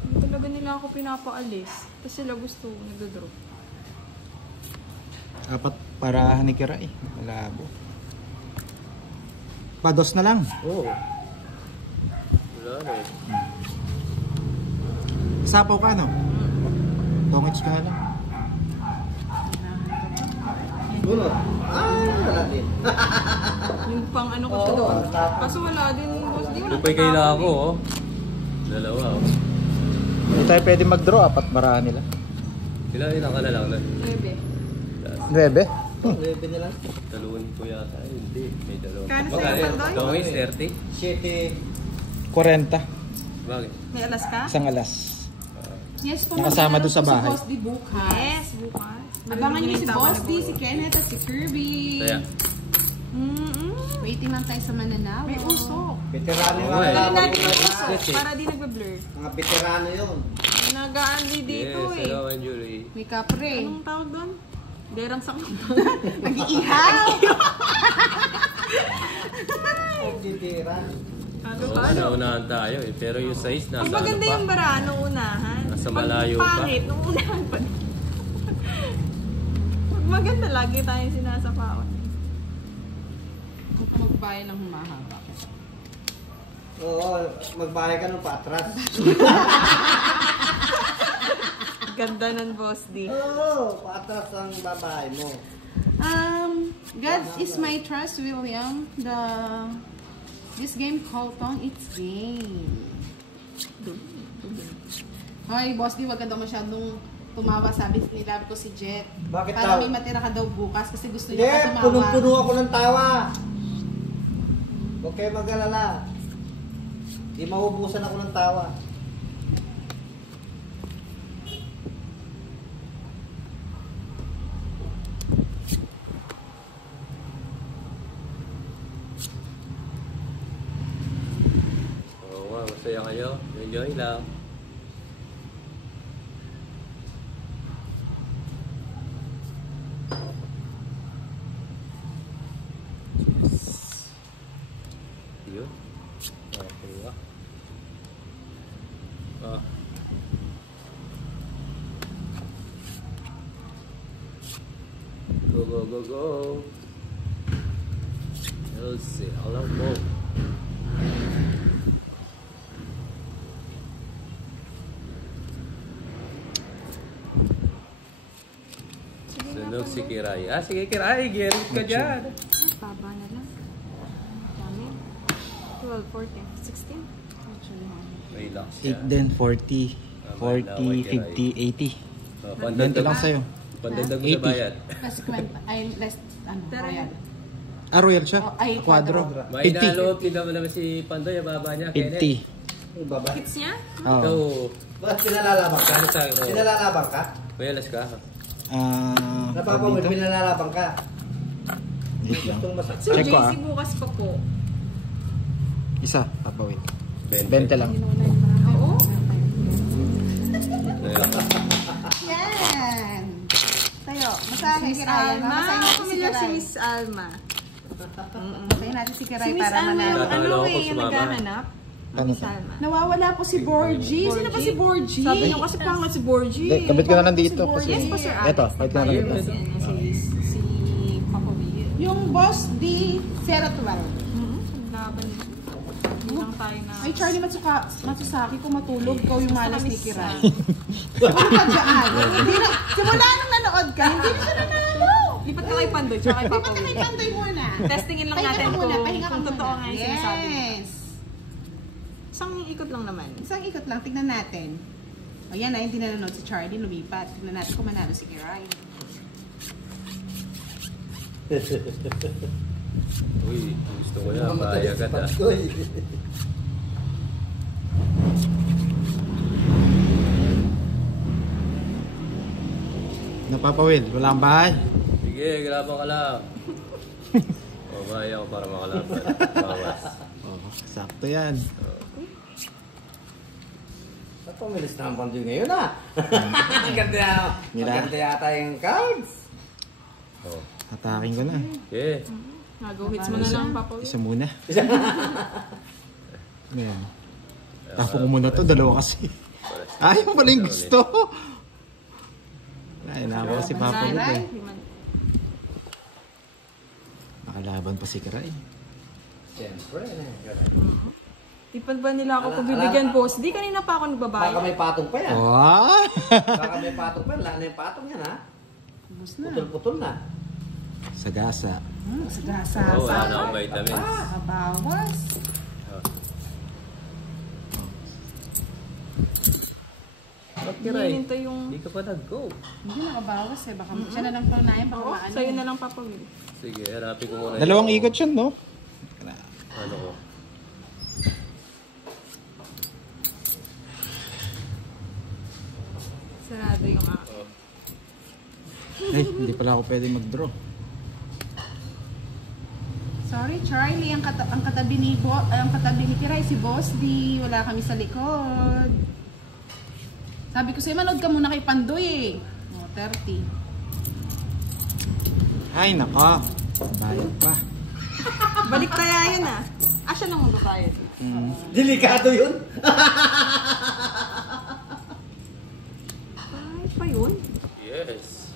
Hindi talaga nila ako pinapaalis. Kasi sila gusto nagdodraw. Apat parahan ni Karay. Malabo. Pados na lang. Oo. Wala na eh. Sapaw ka, no? Tongits ka na lang. Bunot. Wala din. Yung pang ano ko siya doon. Kaso wala din. Boss, di wala Kupay kayo ako oh. Dalawa oh. Hindi tayo pwede mag-draw. Apat barahan nila. Ilan ka na lang na? 9. 9. Lebe na lang. Dalawin ko yata. Ay, hindi. May dalawa. Kano sa'yo, Magkano yun? Pandoy? Tawis, 30? 40. Bakit? May alas ka? Isang alas. Yes po. Nakasama maglalaro doon sa po bahay. Si Boss D bukas. Yes, bukas. Abangan niyo si Tawa Boss na D, si Kenneth at si Kirby. Kaya? Waiting lang tayo sa Mananaw. May usok. Veterano yung Oo, eh. Tingnan mga natin yung Yes, usok eh. para di nagbe-blur. mga veterano yun. Nag-aandi dito Yes, eh. salamat, Julie. May kapre. Anong tawag doon? Derang sa Nag-iihaw. Pagdidira. Oo, naunahan tayo eh. Pero yung size nasa Pag ano maganda pa? yung bara, nung unahan. Nasa Pag malayo pa. pangit, nung unahan pa. Pag maganda, lagi tayong sinasapawan. Magbayan ng humahaba. Oo, magbahay ka nung paatras. Ganda nun, Boss D. Oo, paatras ang babae mo. God is my trust, William. This game called Tong It's Game. Hoy, Boss D, wag ka daw masyadong tumawa. Sabi nila ko si Jet. Bakit Para daw? may matira ka daw bukas kasi gusto Hindi, niya ka tumawa. punong-puno ako ng tawa. Huwag kayo mag-alala. Di maubusan ako ng tawa. Oo nga, masaya kayo. Enjoy lang. Yun. Okay ba? Ah. Go, go, go, go. Let's see. Alam mo. Sunog si Kiray. Ah, sige Kiray. Gerit ka dyan. Baba na lang. 12, 14, 16. Relax 8 din, 40, 40, 50, 80. Oh, 20 lang sa'yo. Pandagdag mo 80. sa bayad. Less, less, royal. Ah, royal siya? Oh, ay, Quadro. May 50. naloob din naman si Pandoy, baba niya. Kenneth. 50. Baba. Hits niya? Oo. Ito, Bakit pinalalaban ka? kano sa akin? Pinalalaban ka? Mayalas ka. Napapawid, pinalalaban ka. Wait lang. Gustong masakit. So, Check ko, JC bukas pa po. Isa, papawin. 20. 20 lang. Oo. Yan! Tayo, masahe Miss si Ryan. Alma. Masahe natin si Familiar si Kiray. Miss Alma. Masahe natin si Kiray Si Miss para Alma manalo. yung Tatawag ako yung sumama. naghahanap. Ano Miss to? Alma. Nawawala po si Borgie. Sino ba si Borgie? Sabi niyo kasi pangat si Borgie. Hindi, kabit ko na lang dito. Si Kasi, Yes po, Sir Alex. eto, kahit na lang Yes, ito. yan, si Papa Will. Yung boss di Seratual. Laban. Hindi lang tayo na... Ay, Charlie Matsusaki, kung matulog, ikaw yung malas ni Miss Kiray. Ano ka dyan? Hindi na, simula nung nanood ka, hindi na siya nanalo. Lipat ka kay Pandoy, tsaka kay Di ba Papa kay Will. Pandoy muna? Testingin lang Pahinga natin ka muna, kung, pahinga ka kung muna. totoo nga yung sinasabi niya. Yes. Isang ikot lang naman. Isang ikot lang, tignan natin. O yan na, hindi na nanonood si Charlie, lumipat. Tignan natin kung manalo si Kiray. Uy, gusto ko na. Bahaya agad ah. Napapawil, wala kang bahay. Sige, graban ka lang. O, bahaya ko para makalaban. Bawas. Oh, sakto yan. Ba't pumilis na ang Pandoy ngayon ah? Ang ganda Mira. Maganda yata yung cards. Oh. Atakin ko na. Okay. Nag-hits mo na lang, Papa Will. Isa muna. Ayan. Tapo ko muna to, dalawa kasi. Ayaw pala yung gusto. Ay, nako si Papa Will eh. Nakalaban pa si Kiray. Siyempre. Di pa ba nila ako pabibigyan, boss? Di kanina pa ako nagbabayad. Baka may patong pa yan. Oh! Baka may patong pa yan. Lalo na yung patong yan ha. Ubus na. Putol-putol na. Sagasa. Sagasa. Oh, wala na akong vitamins. Kabawas. Ba't Kiray? Hinihintay yung... Hindi ka pa nag-go. Hindi nakabawas eh. Baka siya na lang paunayan, baka Oo, maano. sa'yo na lang, Papa Will. Sige, harapin ko muna. Dalawang ikot yun, no? Ano ko? Sarado yung ako. Ay, hindi pala ako pwede mag-draw. Sorry, Charlie. Ang katabi ni Kiray, si Boss D. Wala kami sa likod. Sabi ko sa'yo, manood ka muna kay Pandoy eh. Oh, 30. Ay, naka. Bayad pa. Balik kaya yun ah. Siya nang magbabayad. Delikado yun. Ay, pa yun? Yes.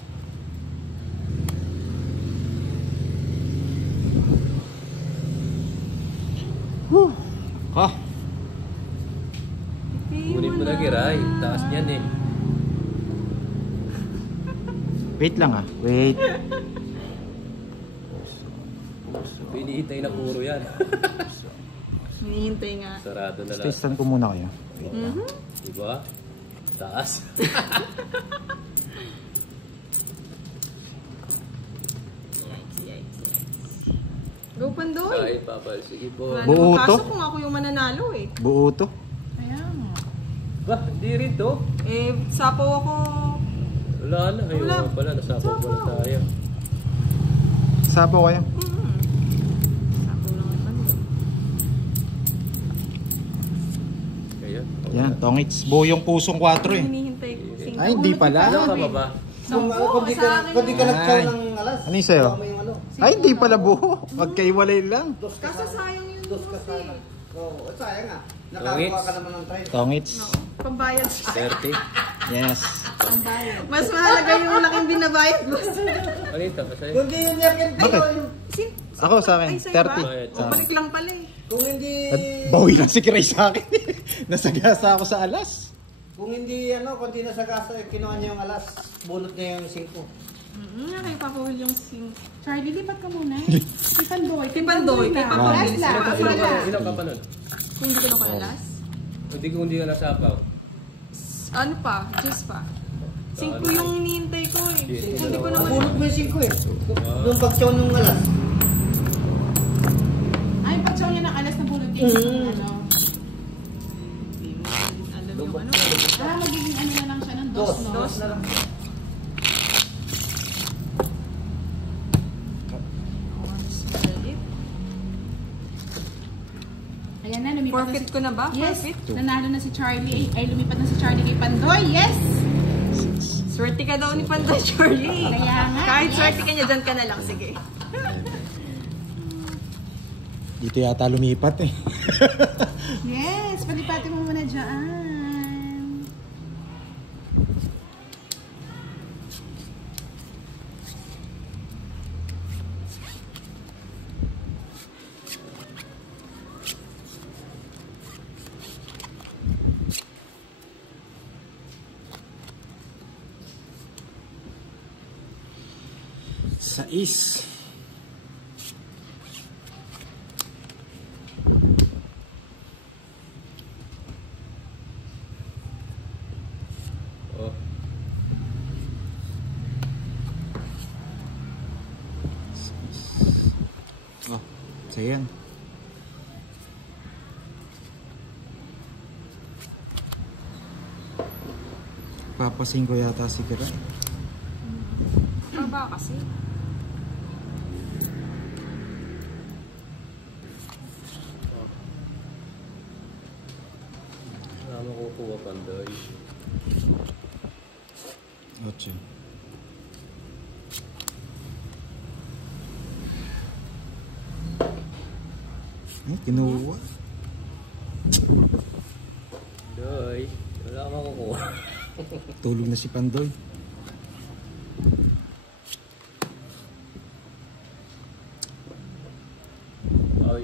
Ah, Kunin mo na Kiray. Taas niyan eh. wait lang ah. Wait. Pinihintay na puro yan. Hinihintay nga. Sarado na lang. Testan ko muna kayo. Wait lang. Diba? Taas. Go, Pandoy. Ay, papal. Sige po. Wala Buo namang to? kaso kung ako yung mananalo eh. Buo to. Ayan. Ba, hindi rin to. Eh, sapaw ako. Wala na. Ayun Wala. nga pala. Nasapaw pala tayo. Sabaw kayo. Sapaw lang naman. Kaya. Yan, tongits. Buo yung pusong 4 eh. Hinihintay ko. Ay, hindi pala. Ano ka ba ba? Kung di ka nagkaw ng alas. Ano yung sa'yo? Baka may yung ano. Ay, hindi pala buo. Magkaiwalay lang. Dos ka Kaso sana. sayang yun. Dos ka boss, sana. eh. Oo, sayang nga. Nakakuha ka naman ng 30. Tongits. Pambayad. 30. Yes. Mas mahalaga yung laking binabayad, boss. Ano ito? Masaya? Kung di yun yakin Bakit? Ako sa akin, Ay, sa'yo ba? 30. O, balik lang pala eh. Kung hindi... At bawi lang si Kiray sa akin. Nasagasa ako sa alas. Kung hindi ano, kung di nasagasa, kinuha niya yung alas, bunot niya yung 5. Kay Papa Will yung sing. Charlie, lipat ka muna. Si Pandoy. Si Pandoy, kay Papa Will. Ilan ka pa nun? Kung hindi ko na kalalas. Hindi ka nasapaw. Ano pa? Juice pa. 5 yung hinihintay ko eh. Hindi ko naman. Nabulot mo yung 5 eh. Yung pagsaw nung alas. Ay, pagsaw niya ng alas na bulutin. Ano? Alam yung ano. Magiging ano na lang siya ng dos, no? Dos na lang. Ayan na, lumipat na Forfeit si... ko na ba? Yes, Forfeit? nanalo na si Charlie. Ay, lumipat na si Charlie kay Pandoy. Yes! Swerte ka daw ni Pandoy, Charlie. Kaya nga. Kahit swerte ka niya, dyan ka na lang. Sige. Dito yata lumipat eh. Yes, palipatin mo muna dyan. Sais. Oh. Oh, so yan. Papasing ko yata si Kira. Baba kasi. Wala makukuha Pandoy. 8. Ay, kinuha. Doy, wala makukuha. Tulog na si Pandoy.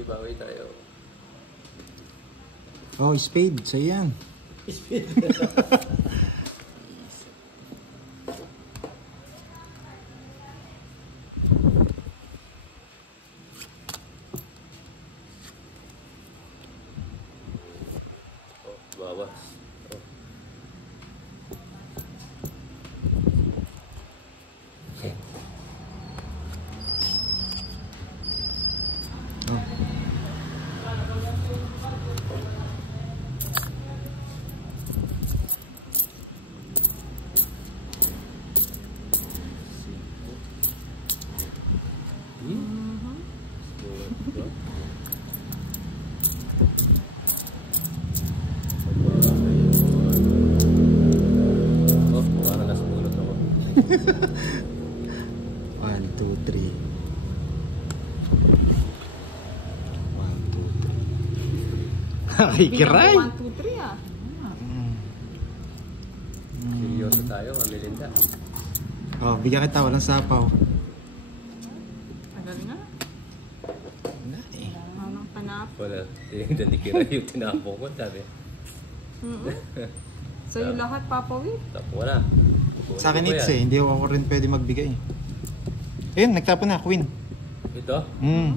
Bawi tayo. Oh, spade. So yan. Speed. Oh, bawas. Oh. Oh. Oh, parang nasa bulot ako. 1, 2, 3. 1, 2, 3. Ay, kiray! 1, 2, 3 ah. Seryoso tayo, Mamilinda. Oh, bigyan kita. Walang sapaw. Tagal nga. Wala eh. Anong panap? Wala. Tinignan ni Kira yung tinapong ko, sabi. Sa'yo lahat, Papa Will. Tapo na. Sa akin it's eh. Hindi ako rin pwede magbigay. Ayun, nagtapon na. Queen. Ito? Mm.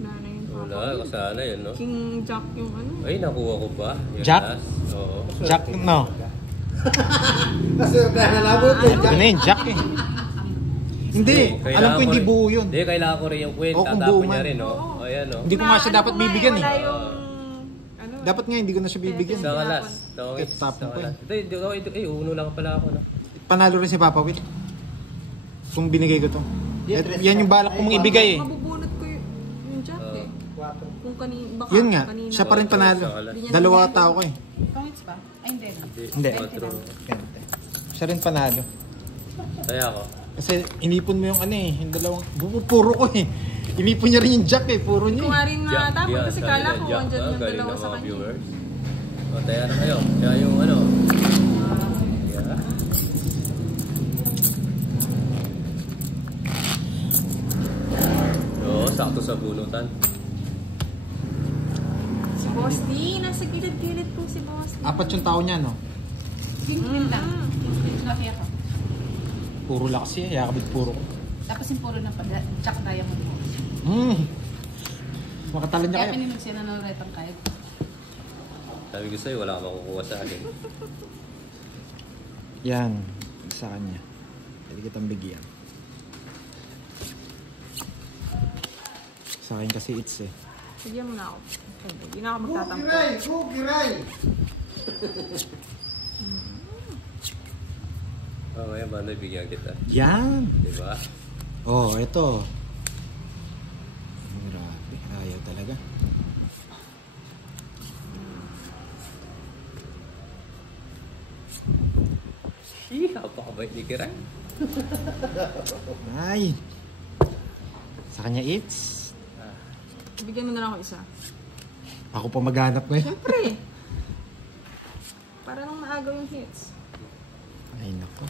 Wala na yung Papa Wala, Will. kasana yun, no? King Jack yung ano. Ay, nakuha ko ba? Yung Jack? last. Oo. Jack, no. Kasi kaya nalabot eh. Ano na yun, Jack eh. Hindi, alam ko hindi buo yun. Hindi, kailangan ko rin yung queen. Oo, kung Tatapon buo niya man. rin, no? Oo. Ayan, no? Hindi ko nga siya dapat bibigyan eh. Wala yung... Ano? Dapat nga hindi ko na siya bibigyan. Sa kalas. Tatapon ko eh. Ito, uno lang pala ako, no? Panalo rin si Papa Will. Kung binigay ko to. Yan yung balak kong ibigay eh. Mabubunot ko yung Jack eh. Kung baka Yun nga, kanina. siya pa rin panalo. Dalawa tao ko eh. Pangits ba? Ay, hindi. Hindi. Quattro. Siya rin panalo. Kaya ako. Kasi inipon mo yung ano eh, yung dalawang, puro ko eh. Inipon niya rin yung Jack eh, puro Hindi ko niya nga eh. rin natapon kasi kala ko andyan yung galing dalawa ng sa mga kanya. viewers. O, taya na kayo. Kaya yung ano. Yeah. Oo, sakto sa bunutan. Si Boss D, nasa gilid-gilid po si Boss D. 4 yung tao niya no? Singpin lang. Laki ako. Puro lakas eh. Yakabit puro ko. Tapos yung puro na Jack Diamond po. Makatalan niya Kaya kayo. pinimig siya na retang kahit. Sabi ko sa'yo, wala ka makukuha sa akin. Yan. Sa kanya. Pwede kitang bigyan. Sa akin kasi it's eh. Bigyan mo na ako. Hindi na ako magtatampo. Kukiray! Oh, ngayon, Bandoy, bigyan kita. Yan! Diba? Oh, ito. Grabe. Ayaw talaga. Napakabait ni Kiray. Ay! Sa kanya it's. Bigyan mo na lang ako isa. Ako pa maghanap ngayon. Siyempre. Para nang maagaw yung hits. Ay, nako.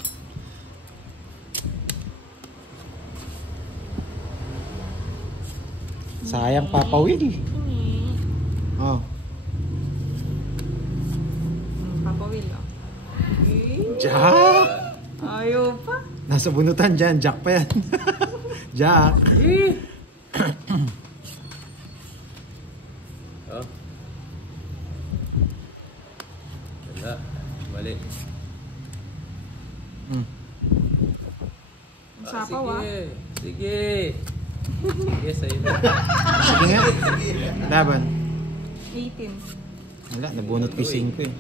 Sayang Papa Will. Oh. Papa Will, oh. Jack! Ayaw pa. Nasa bunutan dyan. Jack pa yan. Jack. Oh. Wala. Mali. Sapaw, ah. Sige. Sige, sa'yo na. Sige nga. Laban. 18. Wala, nabunot ko yung 5 eh.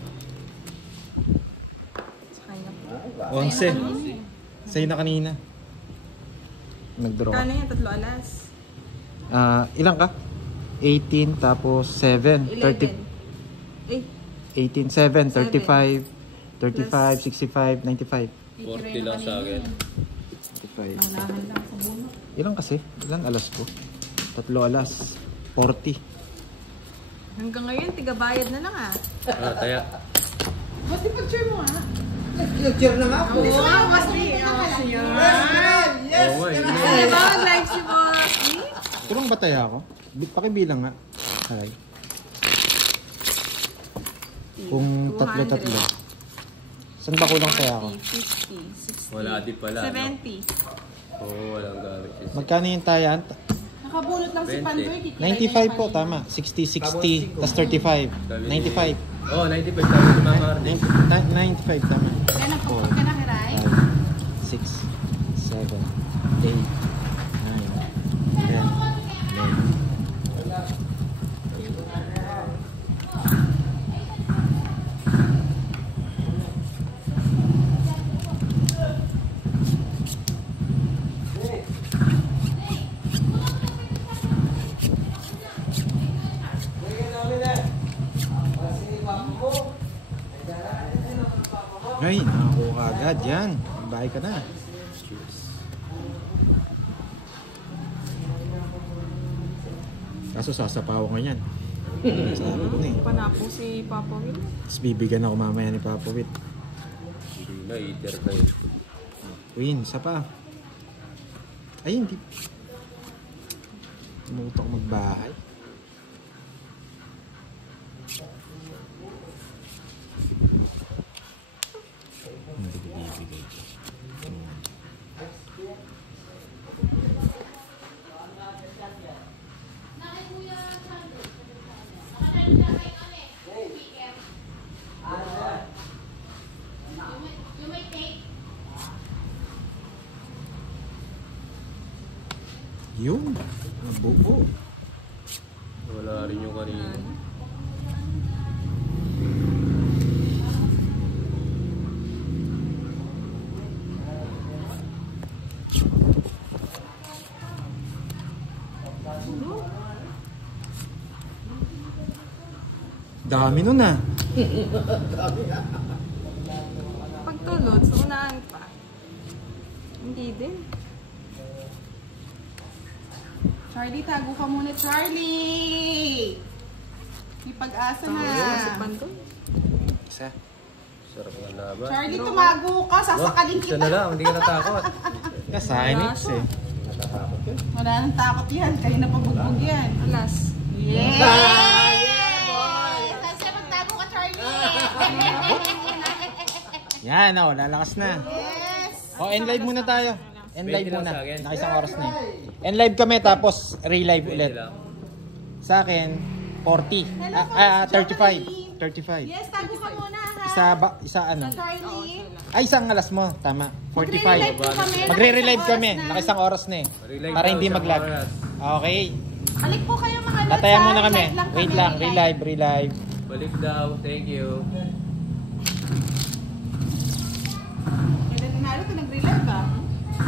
Sa kanya po. 11. Sa'yo na kanina. Nag-draw. Kano yan? 3 alas. Ilang ka? 18 tapos 7. 11. 18, 7, 35, 35, 65, 95. 40 lang sa akin. 95. Manahan lang sa bunot. Ilang kasi? Ilan alas ko? 3 alas. 40. Hanggang ngayon, tigabayad na lang, ah. Kaya. Boss, di pag-cheer mo ha. Nag-cheer na nga po. Oo, Bossy. Yes! Oo, Yes! Ano ba? Live si Bossy? Tulong ba tayo ako? Pakibilang nga. Ay. Kung 200. tatlo. Saan ba kulang tayo ako? 50, 60, Wala di pala. 70. Oo, walang gamit. Magkano yung tayan? Nakabunot lang si 20. Pandoy. kikiray 95 po, na tama. 60, 60, tas 35. 95. Oo, 95 sabi ni Mama Arden. 95, tama. Kaya nagpapag ka na, Kiray. 5, 6, 7, 8, 9, 10, 11. Ay, nakakuha ka agad. Yan. Bahay ka na. Kaso sasapaw ko yan. Sabi ko na eh. Panapo si Papa Will. Tapos bibigyan ako mamaya ni Papa Wit. Hindi na, eater kayo. Queen, isa pa. Ay, hindi. Tumutok magbahay. Hindi ko bibigay. Yun. Nabuo. Wala rin yung kanina. Dami nun ah. Pagtulot, sa unahan pa. Hindi din. Charlie, tago ka muna, Charlie! May pag-asa na. Si Pandoy. Isa. Sarap ng laban. Charlie, tumago ka. Sasakalin Isa na kita. lang, hindi ka natakot. Sa akin it's eh. Wala nang takot yan. Kanina pa bugbog yan. Alas. Yes! Kasi magtago ka, Charlie! Yan oh, lalakas na. Yes! O, end live muna tayo. End live 20 lang muna. sa akin. Naka-isang oras na eh. End live kami tapos relive ulit. Lang. Sa akin, 40. Hello, 35. Yes, tago ka muna ha. Isa ano? Charlie. Ay, isang alas mo. Tama. 45. Magre-relive po kami. Magre-relive Nakasang kami. oras na. Naka-isang oras na eh. Relive Para daw, hindi isang mag-lag. oras. Okay. Alik po kayo mga lods. Tatayan ha? muna kami. Relive lang Wait kami, lang. Relive. Balik daw. Thank you. Kailan tinalo ito? Nag-relive ka?